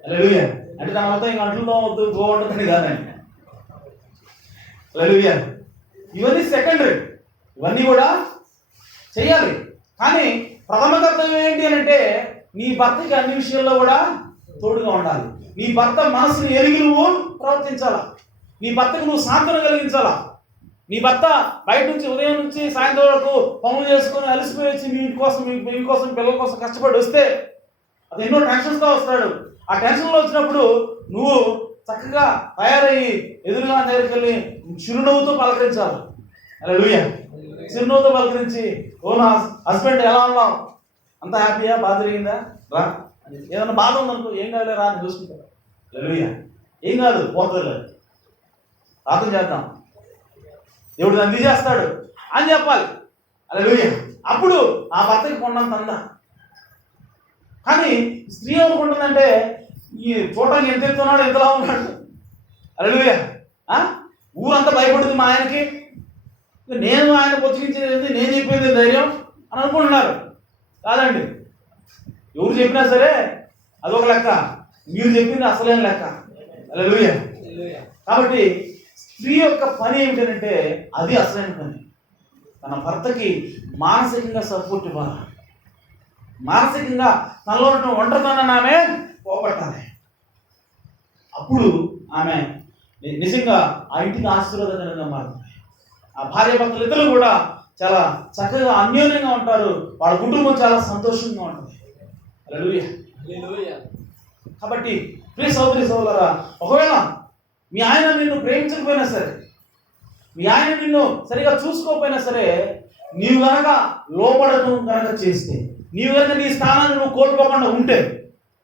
హల్లెలూయా. అంటే దాని మొత్తం ఇంకా అంట్లో వద్దు గోవంటుందని కాదండి. హల్లెలూయా. ఇవన్నీ సెకండరీ, ఇవన్నీ కూడా చెయ్యాలి. కానీ ప్రథమ కర్తవ్యం ఏంటి అని అంటే నీ భర్తకి అన్ని విషయాల్లో కూడా తోడుగా ఉండాలి. నీ భర్త మనసుని ఎరిగి నువ్వు ప్రవర్తించాలా. నీ భర్తకు నువ్వు సాంత్వన కలిగించాలా. నీ భర్త బయట నుంచి ఉదయం నుంచి సాయంత్రం వరకు పనులు చేసుకొని అలసిపోయి వచ్చి మీ కోసం పిల్లల కోసం కష్టపడి వస్తే అది ఎన్నో టెన్షన్స్తో వస్తాడు. ఆ టెన్షన్లో వచ్చినప్పుడు నువ్వు చక్కగా తయారయ్యి ఎదురుగా దగ్గరికి వెళ్ళి చిరునవ్వుతో పలకరించాలి. హల్లెలూయా. చిరునవ్వుతో పలకరించి, ఓ నా హస్బెండ్ ఎలా ఉన్నావు, అంత హ్యాపీయా, బాధ జరిగిందా, రా, ఏదన్నా బాధ ఉందనుకో, ఏం కాదులే రా అని చూసుకుంటా. హల్లెలూయా. ఏం కాదు, పోతుంది, ప్రార్థన చేద్దాం, దేవుడు నన్ను తీసేస్తాడు అని చెప్పాలి. హల్లెలూయా. అప్పుడు ఆ భర్తకి కొండంత అందా. కానీ స్త్రీ ఏమనుకుంటుందంటే ఈ చూడటానికి ఎంత ఎత్తున్నాడు, ఎంతలా ఉన్నాడు. హల్లెలూయా. ఊరంతా భయపడుతుంది మా ఆయనకి, నేను ఆయన పొచ్చిగించేది నేను చెప్పేది ధైర్యం అని అనుకుంటున్నారు. కాదండి, ఎవరు చెప్పినా సరే అదొక లెక్క, మీరు చెప్పింది అసలేని లెక్క. హల్లెలూయా. కాబట్టి స్త్రీ యొక్క పని ఏమిటంటే అది అసలైన పని. తన భర్తకి మానసికంగా సపోర్ట్ ఇవ్వాలి, మానసికంగా తనలో ఉన్న ఒంటరితనాన్ని ఆమె పోగొట్టాలి. అప్పుడు ఆమె నిజంగా ఆ ఇంటికి ఆశీర్వాదకరంగా మారుతుంది. ఆ భార్య భర్తలు ఇద్దరు కూడా చాలా చక్కగా అన్యోన్యంగా ఉంటారు, వాళ్ళ కుటుంబం చాలా సంతోషంగా ఉంటుంది. హల్లెలూయా. కాబట్టి ప్రియ సోదరి సోదరులారా, ఒకవేళ మీ ఆయన నిన్ను ప్రేమించకపోయినా సరే, మీ ఆయన నిన్ను సరిగా చూసుకోకపోయినా సరే, నీవు కనుక లోపడను కనుక చేస్తే, నీవు కనుక నీ స్థానాన్ని నువ్వు కోల్పోకుండా ఉంటే,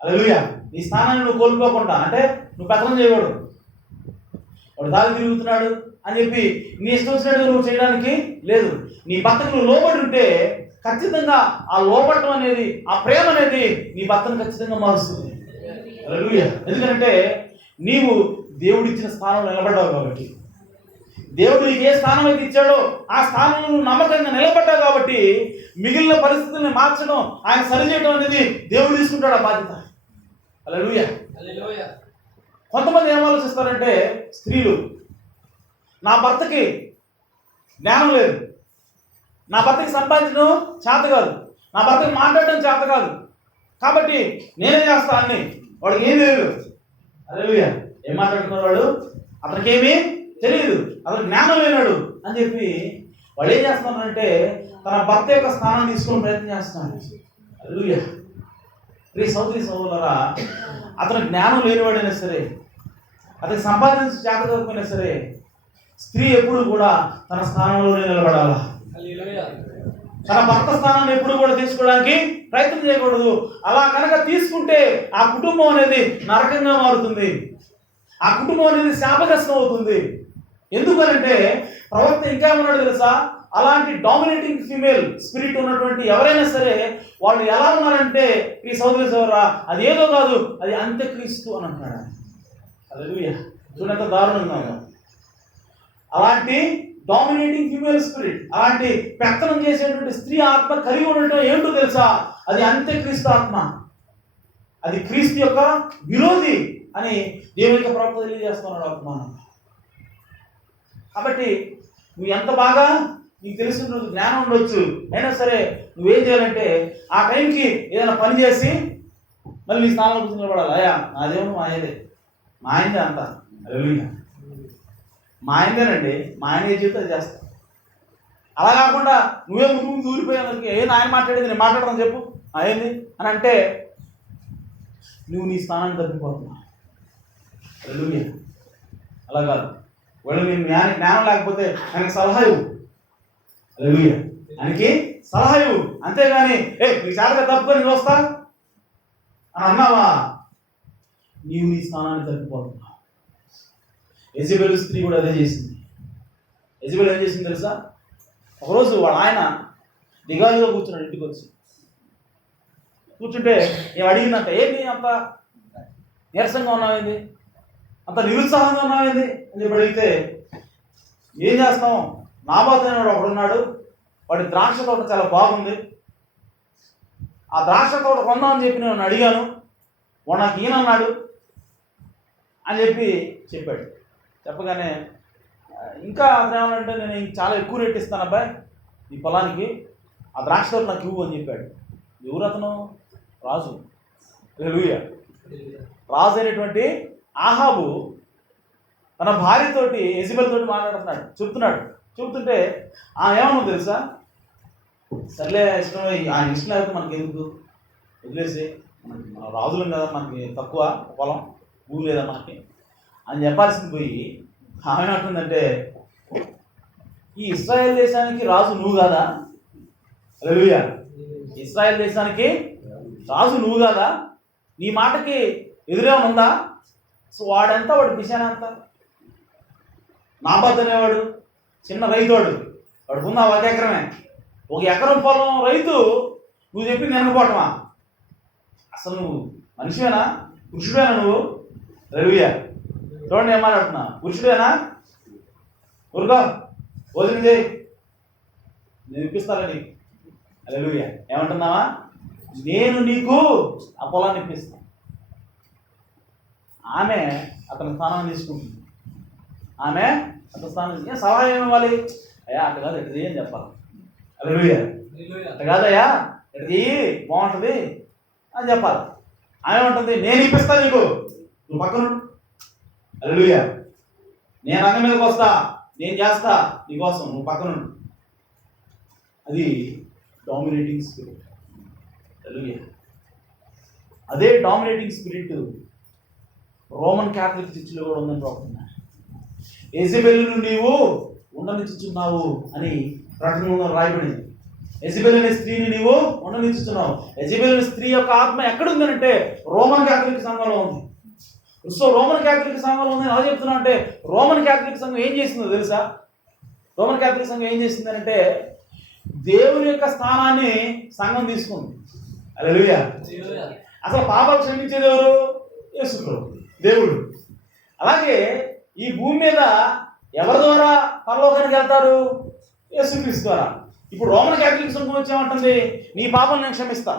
హల్లెలూయా, నీ స్థానాన్ని నువ్వు కోల్పోకుండా అంటే నువ్వు పెత్తనం చేయకూడదు. వాడు దారి తిరుగుతున్నాడు అని చెప్పి నీ ఇష్టం వచ్చినట్టు నువ్వు చేయడానికి లేదు. నీ భర్తకు నువ్వు లోబడి ఉంటే ఖచ్చితంగా ఆ లోబడటం అనేది, ఆ ప్రేమ అనేది నీ భర్తను ఖచ్చితంగా మారుస్తుంది. హల్లెలూయా. ఎందుకంటే నీవు దేవుడిచ్చిన స్థానంలో నిలబడ్డావు కాబట్టి, దేవుడు నీకు ఏ స్థానం అయితే ఇచ్చాడో ఆ స్థానంలో నువ్వు నమ్మకంగా నిలబడ్డావు కాబట్టి మిగిలిన పరిస్థితుల్ని మార్చడం, ఆయన సరిచేయడం అనేది దేవుడు తీసుకుంటాడు ఆ బాధ్యత. హల్లెలూయా. కొంతమంది ఏం ఆలోచిస్తారంటే స్త్రీలు, నా భర్తకి జ్ఞానం లేదు, నా భర్తకి సంపాదించడం చేత కాదు, నా భర్తకి మాట్లాడడం చేత కాదు, కాబట్టి నేనే చేస్తా అన్ని, వాడికి ఏం తెలియదు. హల్లెలూయా. ఏం మాట్లాడుతున్నాడు వాడు, అతనికి ఏమీ తెలియదు, అతను జ్ఞానం లేనాడు అని చెప్పి వాళ్ళు ఏం చేస్తున్నారంటే తన భర్త యొక్క స్థానాన్ని తీసుకుని ప్రయత్నం చేస్తున్నాడు. హల్లెలూయా. సోదరి సోదరులారా, అతను జ్ఞానం లేనివాడైనా సరే, అతను సంపాదించి చేత చదువుకున్నా సరే, స్త్రీ ఎప్పుడు కూడా తన స్థానంలోనే నిలబడాలా. తన భర్త స్థానాన్ని ఎప్పుడు కూడా తీసుకోవడానికి ప్రయత్నం చేయకూడదు. అలా కనుక తీసుకుంటే ఆ కుటుంబం అనేది నరకంగా మారుతుంది, ఆ కుటుంబం అనేది శాపగ్రస్తం అవుతుంది. ఎందుకనంటే ప్రవక్త ఇంకా ఏమన్నాడు తెలుసా? అలాంటి డామినేటింగ్ ఫీమేల్ స్పిరిట్ ఉన్నటువంటి ఎవరైనా సరే వాళ్ళు ఎలా ఉన్నారంటే, ఈ సోదరి సోదరా, అది ఏదో కాదు, అది అంత్యక్రీస్తు అని అంటున్నాడు. హల్లెలూయా. చూడంత దారుణంగా. అలాంటి డామినేటింగ్ ఫీమేల్ స్పిరిట్, అలాంటి పెత్తనం చేసేటువంటి స్త్రీ ఆత్మ కలిగి ఉండటం ఏమిటో తెలుసా? అది అంత్యక్రీస్తు ఆత్మ, అది క్రీస్తు యొక్క విరోధి అని దేవుని యొక్క ప్రవక్త తెలియజేస్తున్నాడు ఆత్మానం. కాబట్టి నువ్వు ఎంత బాగా నీకు తెలిసిన రోజు జ్ఞానం ఉండొచ్చు, అయినా సరే నువ్వేం చేయాలంటే ఆ టైంకి ఏదైనా పని చేసి మళ్ళీ నీ స్థానంలో కూర్చొని నిలబడాలి. అయ్యా నాదేమో మా ఆయనదే, మా ఆయనదే అంతా. హల్లెలూయా. మా ఆయనదేనండి, మా ఆయన ఏ జీవితం చేస్తా. అలా కాకుండా నువ్వే ముందు దూరిపోయానికి ఏం ఆయన మాట్లాడేది నేను మాట్లాడదాం చెప్పు అయింది అని అంటే నువ్వు నీ స్థానాన్ని తప్పిపోతున్నావు. హల్లెలూయా. అలా కాదు. వాళ్ళు నేను జ్ఞానం లేకపోతే ఆయనకి సలహా ఇవ్వు. హల్లెలూయా. ఆయనకి సలహా ఇవ్వు, అంతేగాని నీ చేతగా తప్పుకొని నేను వస్తా అని అన్నావా, నీవు నీ స్థానాన్ని తప్పిపోతున్నావు. యెజబెలు స్త్రీ కూడా అదే చేసింది. యెజబెలు ఏం చేసింది తెలుసా? ఒకరోజు వాళ్ళ ఆయన దిగాలుగా కూర్చున్నాడు. ఇంటికి వచ్చి కూర్చుంటే నేను అడిగిందంట, ఏంటి అంత నీరసంగా ఉన్నావేంది, అంత నిరుత్సాహంగా ఉన్నావేంది అని చెప్పి అడిగితే, ఏం చేస్తాం, నాబాతు అనేవాడు ఒకడున్నాడు, వాడి ద్రాక్ష తోట చాలా బాగుంది, ఆ ద్రాక్ష తోట కొందామని చెప్పి నేను అడిగాను, వాడు నాకు ఈయనన్నాడు అని చెప్పాడు. చెప్పగానే ఇంకా అదేమనంటే, నేను చాలా ఎక్కువ రేట్ ఇస్తాను అబ్బాయి ఈ పొలానికి, ఆ ద్రాక్ష తోట నాకు ఇవ్వు అని చెప్పాడు. ఎవరు అతను? రాజు. హల్లెలూయా. రాజు అయినటువంటి ఆహాబు తన భార్యతోటి యెజబెల్ తోటి మాట్లాడుతున్నాడు, చెబుతుంటే ఏమన్నా తెలుసా? సర్లే ఇష్టం, ఆయన ఇష్టం లేకపోతే మనకి ఎందుకు, వదిలేసి, మన రాజులం కదా, మనకి తక్కువ పొలం భూమి లేదా మనకి అని చెప్పాల్సింది పోయి ఆమె ఏమంటుందంటే, ఈ ఇశ్రాయేల్ దేశానికి రాజు నువ్వు కాదా? హల్లెలూయా. ఇశ్రాయేల్ దేశానికి రాజు నువ్వు కాదా? నీ మాటకి ఎదురేమనుందా? సో వాడంతా, వాడు పిశానంత. నాబాతు అనేవాడు చిన్న రైతోడు, వాడుకున్న 1 ఎకరమే. 1 ఎకరం పొలం రైతు నువ్వు చెప్పింది వెనకపోవటమా? అసలు నువ్వు మనిషివేనా, పురుషుడేనా నువ్వు? హల్లెలూయా. చూడండి ఏం మాట్లాడుతున్నా, పురుషుడేనా? ఊరుకో, భోజనం చేయి, నేను ఇప్పిస్తాను నీకు. హల్లెలూయా. ఏమంటున్నావా? నేను నీకు ఆ పొలాన్ని ఇప్పిస్తాను. ఆమె అతని స్థానాన్ని తీసుకుంటుంది. ఆమె అతని స్థానం సలహా ఏమివ్వాలి? అయ్యా అట్లా కాదు, ఎట్లా చెయ్యని చెప్పాలి. హల్లెలూయా. అట్లా కాదయ్యా, ఎట్లా చెయ్యి బాగుంటుంది అని చెప్పాలి. ఆమె ఉంటుంది, నేను ఇప్పిస్తాను నీకు, నువ్వు పక్కన. హల్లెలూయా. నేను రంగం మీదకి వస్తా, నేను చేస్తా నీకోసం, నువ్వు పక్కన. అది డామినేటింగ్ స్పిరిట్. హల్లెలూయా. అదే డామినేటింగ్ స్పిరిట్ రోమన్ క్యాథలిక్ చర్చిలో కూడా ఉందని చెప్తున్నారు. యెజబెలును నీవు ఉండనిచ్చుచున్నావు అని ప్రకటనలో రాయబడింది. యెజబెలు అనే స్త్రీని నీవు ఉండనిచ్చుచున్నావు. యెజబెలు అనే స్త్రీ యొక్క ఆత్మ ఎక్కడుందనంటే రోమన్ క్యాథలిక్ సంఘంలో ఉంది. సో రోమన్ క్యాథలిక్ సంఘంలో ఉంది ఎలా చెప్తున్నా అంటే, రోమన్ క్యాథలిక్ సంఘం ఏం చేసిందో తెలుసా? రోమన్ క్యాథలిక్ సంఘం ఏం చేసిందంటే, దేవుని యొక్క స్థానాన్ని సంఘం తీసుకుంది. హల్లెలూయా. అసలు పాపాలు క్షమించేది ఎవరు? యేసు దేవుడు. అలాగే ఈ భూమి మీద ఎవరి ద్వారా పరలోకానికి వెళ్తారు? యేసుక్రీస్తు ద్వారా. ఇప్పుడు రోమన్ క్యాథలిక్ సంఘం వచ్చేమంటుంది, నీ పాపం నేను క్షమిస్తా.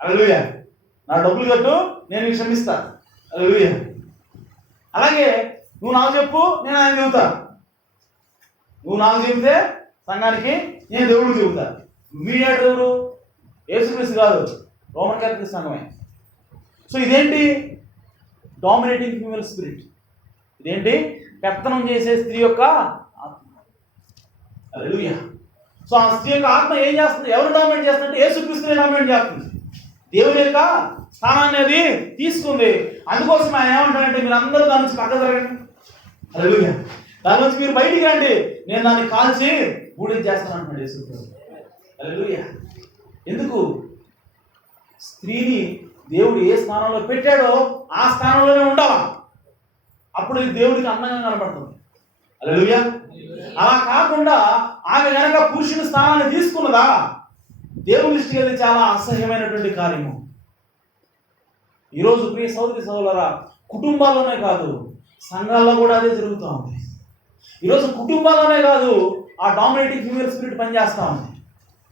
హల్లెలూయా. నా డబ్బులు కట్టు, నేను నీకు క్షమిస్తా. హల్లెలూయా. అలాగే నువ్వు నాకు చెప్పు, నేను ఆయన చెబుతా. నువ్వు నాకు చెబితే సంఘానికి నేను దేవుడు చెబుతా. మీడియేటర్ ఎవరు? యేసుక్రీస్తు కాదు, రోమన్ క్యాథలిక్ సంఘమే. సో ఇదేంటి? Dominating female spirit. ఇదేంటి? పెత్తనం చేసే స్త్రీ యొక్క ఆత్మ. హల్లెలూయా. సో ఆ స్త్రీ యొక్క ఆత్మ ఏం చేస్తుంది? ఎవరు డామినేట్ చేస్తుందంటే యేసుక్రీస్తుని డామినేట్ చేస్తుంది. దేవుని యొక్క స్థానాన్ని అది తీసుకుంది. అందుకోసం ఆయన ఏమంటాడంటే మీరు అందరూ దాని నుంచి పక్క జరగండి. హల్లెలూయా. దాని నుంచి మీరు బయటికి రండి, నేను దాన్ని కాల్చి బూడిద చేస్తాను అంటున్నాడు యేసుక్రీస్తు. హల్లెలూయా. ఎందుకు? స్త్రీని దేవుడు ఏ స్థానంలో పెట్టాడో ఆ స్థానంలోనే ఉండాలి. అప్పుడు ఇది దేవుడికి అందంగా కనబడుతుంది. హల్లెలూయా. అలా కాకుండా ఆమె గనక పురుషుని స్థానాన్ని తీసుకున్నదా, దేవుని దృష్టికి అది చాలా అసహ్యమైనటువంటి కార్యము. ఈరోజు ప్రియ సోదరి సోదరులారా, కుటుంబాల్లోనే కాదు సంఘాల్లో కూడా అదే జరుగుతూ ఉంది. ఈరోజు కుటుంబాల్లోనే కాదు ఆ డామినేటింగ్ ఫీమేల్ స్పిరిట్ పనిచేస్తూ ఉంది.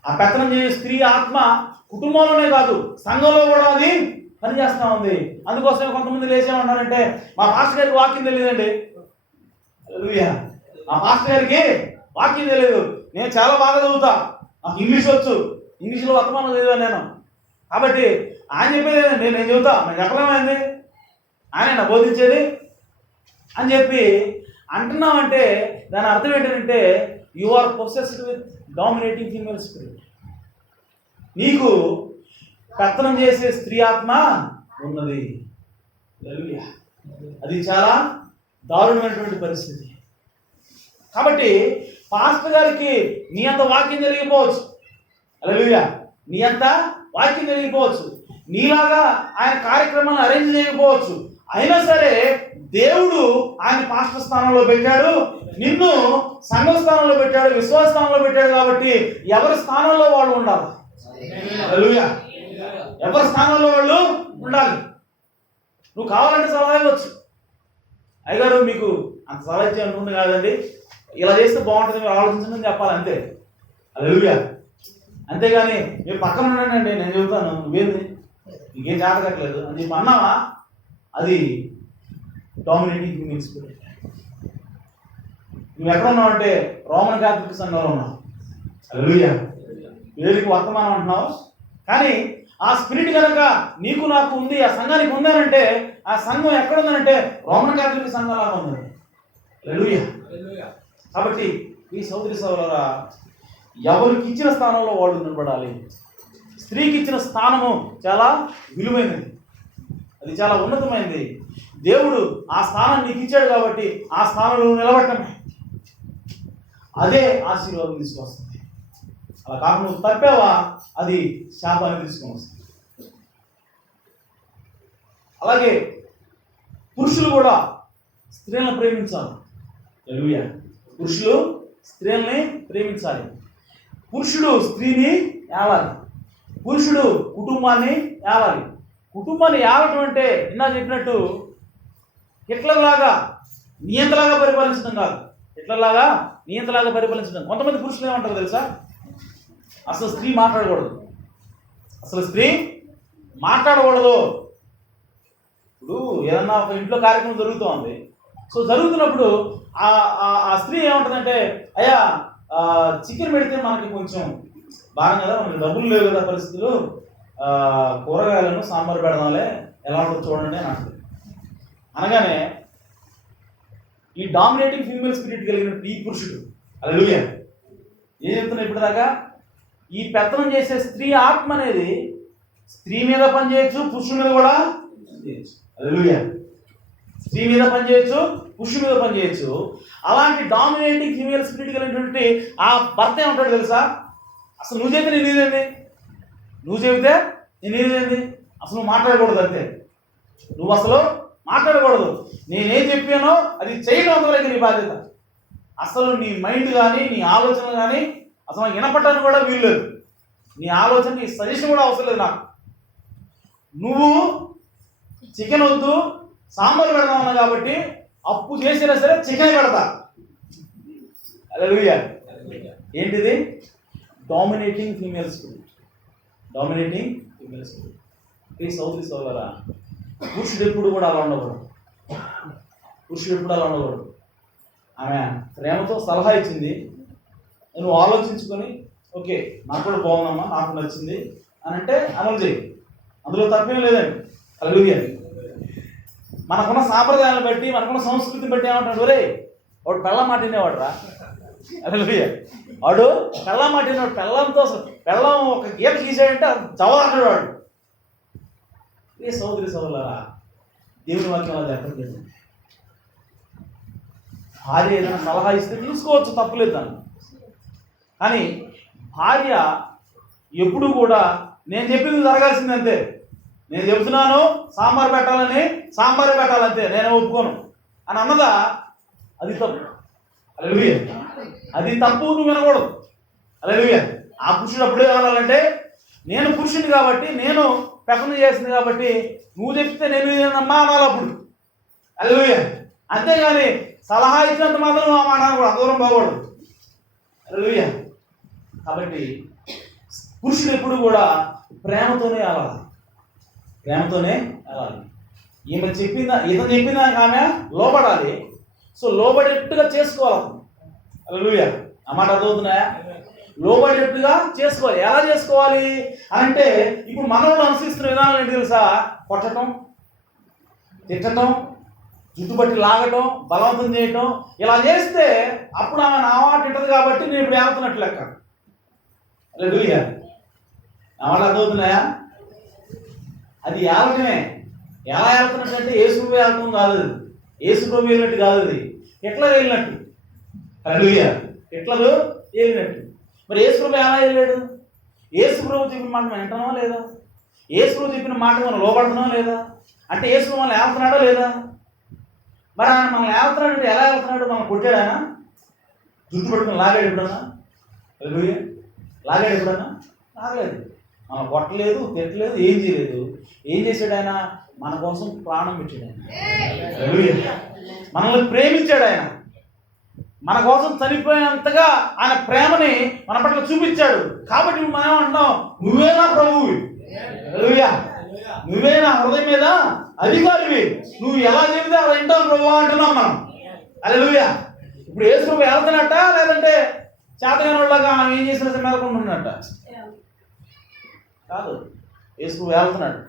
ఆ పెత్తనం చేసే స్త్రీ ఆత్మ కుటుంబంలోనే కాదు సంఘంలో కూడా అది పనిచేస్తూ ఉంది. అందుకోసమే కొంతమంది లేచేమంటారంటే మా పాస్టర్ గారికి వాక్యం తెలియదండి. హల్లెలూయా. మా పాస్టర్ గారికి వాక్యం తెలియదు, నేను చాలా బాగా చదువుతా, నాకు ఇంగ్లీష్ వచ్చు, ఇంగ్లీష్లో వర్తమానం చదివాను నేను, కాబట్టి ఆయన చెప్పేది నేను చెబుతా, నాకు చెప్పలేమైంది, ఆయన బోధించేది అని చెప్పి అంటున్నామంటే దాని అర్థం ఏంటంటే you are possessed with dominating female spirit. నీకు పెత్తనం చేసే స్త్రీ ఆత్మ ఉన్నది. అది చాలా దారుణమైనటువంటి పరిస్థితి. కాబట్టి పాస్టర్ గారికి నీ అంత వాక్యం జరిగిపోవచ్చు, హల్లెలూయా, నీ అంత వాక్యం జరిగిపోవచ్చు, నీలాగా ఆయన కార్యక్రమాలను అరేంజ్ చేయకపోవచ్చు, అయినా సరే దేవుడు ఆయన పాస్టర్ స్థానంలో పెట్టాడు, నిన్ను సంఘ స్థానంలో పెట్టాడు, విశ్వాస స్థానంలో పెట్టాడు. కాబట్టి ఎవరి స్థానంలో వాళ్ళు ఉండాలి. హల్లెలూయా. ఎవరి స్థానంలో వాళ్ళు ఉండాలి. నువ్వు కావాలంటే సలహా ఇవ్వచ్చు, అయ్యగారు మీకు అంత సలహా ఇచ్చే అనుకుంది కాదండి, ఇలా చేస్తే బాగుంటుంది మీరు ఆలోచించండి చెప్పాలి, అంతే. హల్లెలూయా. అంతేగాని మీరు పక్కన ఉండండి నేను చెబుతాను, నువ్వేంది నీకేం జాతకట్లేదు అని చెప్పి అన్నావా, అది డామినేటింగ్ ఫీమేల్ స్పిరిట్. నువ్వు ఎక్కడ ఉన్నావు అంటే రోమన్ క్యాథలిక్ సంఘంలో ఉన్నావు. హల్లెలూయా. పేరుకి వర్తమానం అంటున్నావు, కానీ ఆ స్పిరిట్ కనుక నీకు నాకు ఉంది, ఆ సంఘానికి ఉందనంటే ఆ సంఘం ఎక్కడ ఉందనంటే రోమన్ క్యాథలిక్ సంఘంలాగా ఉంది. హల్లెలూయా. కాబట్టి ఈ సోదరి సోదరులారా, ఎవరికి ఇచ్చిన స్థానంలో వాళ్ళు నిలబడాలి. స్త్రీకి ఇచ్చిన స్థానము చాలా విలువైనది, అది చాలా ఉన్నతమైనది. దేవుడు ఆ స్థానాన్ని నీకు ఇచ్చాడు కాబట్టి ఆ స్థానంలో నిలబడటమే, అదే ఆశీర్వాదం తీసుకొస్తుంది. అలా కాకుండా నువ్వు తప్పావా, అది శాపాన్ని తీసుకొని వస్తుంది. అలాగే పురుషులు కూడా స్త్రీలను ప్రేమించాలి. హల్లెలూయా. పురుషులు స్త్రీలని ప్రేమించాలి. పురుషుడు స్త్రీని ఏలాలి, పురుషుడు కుటుంబాన్ని ఏలాలి. కుటుంబాన్ని ఏలటం అంటే ఇందా చెప్పినట్టు హిట్లర్లాగా నియంతలాగా పరిపాలించడం కాదు, హిట్లర్లాగా నియంతలాగా పరిపాలించడం. కొంతమంది పురుషులు ఏమంటారు తెలుసా, అసలు స్త్రీ మాట్లాడకూడదు, అసలు స్త్రీ మాట్లాడకూడదు. ఇప్పుడు ఏదన్నా ఒక ఇంట్లో కార్యక్రమం జరుగుతోంది, సో జరుగుతున్నప్పుడు ఆ స్త్రీ ఏమంటుందంటే అయ్యా చికెన్ పెడితే మనకి కొంచెం బాగా కదా, మనకి డబ్బులు లేవు కదా పరిస్థితులు, కూరగాయలను సాంబార్ పెడదాంలే ఎలా ఉంటుందో చూడండి అని అంటుంది. అనగానే ఈ డామినేటింగ్ ఫీమేల్ స్పిరిట్ కలిగిన ఈ పురుషుడు హల్లెలూయా ఏం చెప్తున్నా ఇప్పుడు దాకా, ఈ పెత్తనం చేసే స్త్రీ ఆత్మ అనేది స్త్రీ మీద పనిచేయచ్చు, పురుషుడి మీద కూడా పనిచేయచ్చు. హల్లెలూయా. స్త్రీ మీద పనిచేయచ్చు, పురుషుడి మీద పనిచేయచ్చు. అలాంటి డామినేటింగ్ ఫీమేల్ స్పిరిట్ కలిగినటువంటి ఆ భర్త ఏమంటాడు తెలుసా, అసలు నువ్వు చెబితే నేను ఇదేంది, నువ్వు చెబితే నేను ఇదేంది, అసలు నువ్వు మాట్లాడకూడదు, అంతే, నువ్వు అసలు మాట్లాడకూడదు, నేనేం చెప్పానో అది చేయడం అంతవరకు నీ బాధ్యత. అసలు నీ మైండ్ కానీ నీ ఆలోచన కానీ అసలు వినపడటానికి కూడా వీల్లేదు, నీ ఆలోచన నీ సజెషన్ కూడా అవసరం లేదు నాకు. నువ్వు చికెన్ వద్దు సాంబార్ పెడదామన్నా కాబట్టి అప్పు చేసినా సరే చికెన్ పెడతా. హల్లెలూయా. ఏంటిది? Dominating female spirit. Dominating female spirit. ఈ సౌదరి సోదరా, పురుషుడు ఎప్పుడు కూడా అలా ఉండకూడదు, పురుషుడు ఎప్పుడు అలా ఉండకూడదు. ఆమె ప్రేమతో సలహా ఇచ్చింది, నువ్వు ఆలోచించుకొని ఓకే నాకు కూడా బాగుందమ్మా, నాకు నచ్చింది అని అంటే అమలు చేయి, అందులో తప్పేం లేదండి. హల్లెలూయా. మనకున్న సాంప్రదాయాలను బట్టి మనకున్న సంస్కృతిని బట్టి ఏమంటాడు, ఒరే వాడు పెళ్ళం మాట వినేవాడు రా. హల్లెలూయా. వాడు పెళ్ళం మాట వినేవాడు. పెళ్ళం ఒక గీత గీసాడంటే చదవన్నాడు వాడు. ఏ సోదరి సోదరులారా, దేవుని వాక్యం అలా చెప్పట్లేదు. భార్య ఏదైనా సలహా ఇస్తే తీసుకోవచ్చు, తప్పులేదు దాన్ని. కానీ భార్య ఎప్పుడు కూడా నేను చెప్పింది జరగాల్సిందంతే, నేను చెప్తున్నాను సాంబార్ పెట్టాలని సాంబారే పెట్టాలంతే, నేను ఒప్పుకోను అని అన్నదా, అది తప్పు. హల్లెలూయా. అది తప్పు, నువ్వు వినకూడదు. హల్లెలూయా. ఆ పురుషుడు అప్పుడే కావాలంటే నేను పురుషుని కాబట్టి, నేను పెకన చేసింది కాబట్టి నువ్వు చెప్తే నేను నమ్మా అనాలి అప్పుడు. హల్లెలూయా. అంతేగాని సలహా ఇచ్చినంత మాత్రం ఆ మాట కూడా దూరం బాగూడదు. హల్లెలూయా. కాబట్టి పురుషుడు ఎప్పుడు కూడా ప్రేమతోనే వెళ్ళాలి, ప్రేమతోనే వెళ్ళాలి. ఇతను చెప్పిన ఆమె లోబడాలి. సో లోబడేట్టుగా చేసుకోవాలి. హల్లెలూయా. ఆ మాట అర్థమవుతున్నాయా? లోబడేట్టుగా చేసుకోవాలి. ఎలా చేసుకోవాలి అంటే, ఇప్పుడు మనోళ్ళు అనుసరిస్తున్న విధానం ఏంటి తెలుసా? కొట్టడం, తిట్టడం, జుట్టుబట్టి లాగటం, బలవంతం చేయటం. ఇలా చేస్తే అప్పుడు ఆమె నా మాట తింటది కాబట్టి నేను ఇప్పుడు వెళ్తున్నట్లు లెక్క. హల్లెలూయా. నా మాట అర్థమవుతున్నాయా? అది ఏలటమే. ఎలా వెళ్తున్నట్టు అంటే యేసు ప్రభు వెళ్తాం కాదు, యేసు ప్రభు వెళ్ళినట్టు కాదు, అది హిట్లర్ వెళ్ళినట్టు. హల్లెలూయా. హిట్లరు వెళ్ళినట్టు. మరి యేసు ప్రభు ఎలా వెళ్ళాడు? యేసు ప్రభు చెప్పిన మాట మనం వింటున్నామా లేదా? యేసు ప్రభు చెప్పిన మాట మనం లోబడుతున్నామా లేదా? అంటే యేసు ప్రభు మనల్ని వెళ్తున్నాడా లేదా? మరి ఆయన మనల్ని వెళ్తున్నాడు అంటే ఎలా వెళ్తున్నాడు? మనం కొట్టాడు ఆయన? జుట్టు పట్టుకుని లాగాడు ఎప్పుడన్నా? హల్లెలూయా. లాగాడు ఎప్పుడన్నా? లాగలేదు. మనం కొట్టలేదు, తిట్టలేదు, ఏం చేయలేదు. ఏం చేశాడు ఆయన? మన కోసం ప్రాణం పెట్టాడు ఆయన. హల్లెలూయా. మనల్ని ప్రేమించాడు ఆయన. మన కోసం చనిపోయేంతగా ఆయన ప్రేమని మన పట్ల చూపించాడు. కాబట్టి మనం ఏమంటున్నాం? నువ్వేనా ప్రభువు, హల్లెలూయా, నువ్వే నా హృదయం మీద అధికారివి, నువ్వు ఎలా చెబితే అలా వింటావు ప్రభువా అంటున్నాం మనం. హల్లెలూయా. ఇప్పుడు యేసు ప్రభు వెళ్తున్నట్ట, లేదంటే చేతగాని వాళ్ళగా ఆమె ఏం చేసినా మెదకుండా ఉన్నట్ట? కాదు. యేసు ప్రభు వెళ్తున్నాడు.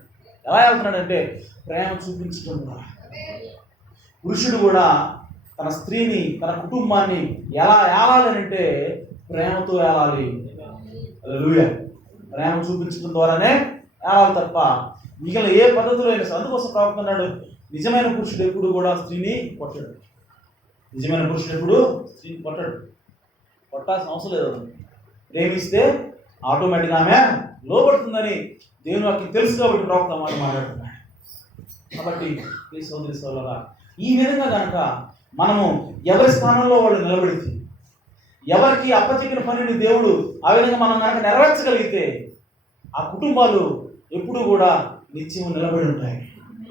ఎలా వెళ్తున్నాడు అంటే ప్రేమ చూపించడం ద్వారా. పురుషుడు కూడా తన స్త్రీని, తన కుటుంబాన్ని ఎలా ఏలాలి అంటే ప్రేమతో ఏలాలి. హల్లెలూయా. ప్రేమ చూపించడం ద్వారానే ఏలాలి తప్ప మిగిలిన ఏ పద్ధతిలో అయినా. అందుకోసం ప్రవక్త అన్నాడు, నిజమైన పురుషుడు ఎప్పుడు కూడా స్త్రీని కొట్టడు. నిజమైన పురుషుడు ఎప్పుడు స్త్రీని కొట్టడు. కొట్టాల్సిన అవసరం లేదు. ప్రేమిస్తే ఆటోమేటిక్గా ఆమె లోబడుతుందని దేవుని వాక్యం తెలుసు కాబట్టి ప్రవక్త మాట మాట్లాడుతున్నాడు. కాబట్టి ఈ సోదరి సోదరులారా, ఈ విధంగా కనుక మనము ఎవరి స్థానంలో వాళ్ళు నిలబడితే, ఎవరికి అప్పచెప్పిన పనిని దేవుడు ఆ విధంగా మనం కనుక నెరవేర్చగలిగితే ఆ కుటుంబాలు ఎప్పుడూ కూడా నిత్యం నిలబడి ఉంటాయి.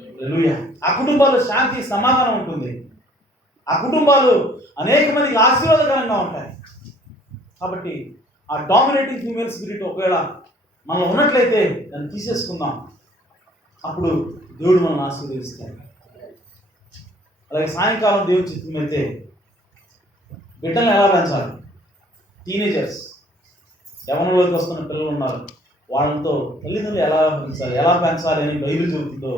హల్లెలూయా. ఆ కుటుంబాలు శాంతి సమాధానం ఉంటుంది. ఆ కుటుంబాలు అనేక మందికి ఆశీర్వాదకరంగా ఉంటాయి. కాబట్టి ఆ డామినేటింగ్ ఫీమేల్ స్పిరిట్ ఒకవేళ మనం ఉన్నట్లయితే దాన్ని తీసేసుకుందాం. అప్పుడు దేవుడు మనల్ని ఆశీర్వదిస్తాడు. అలాగే సాయంకాలం దేవుని చిత్తం అయితే బిడ్డలను ఎలా పెంచాలి? టీనేజర్స్, యవ్వనంలోకి వస్తున్న పిల్లలు ఉన్నారు, వాళ్ళతో తల్లిదండ్రులు ఎలా పెంచాలి అని బైబిల్ చెబుతుందో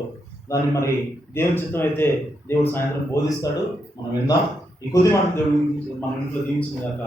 దాన్ని మరి దేవుని చిత్తం అయితే దేవుడు సాయంత్రం బోధిస్తాడు. మనం విందాం. ఈ కొద్ది మాట దేవుడు మన ఇంట్లో దీవించిన గాక.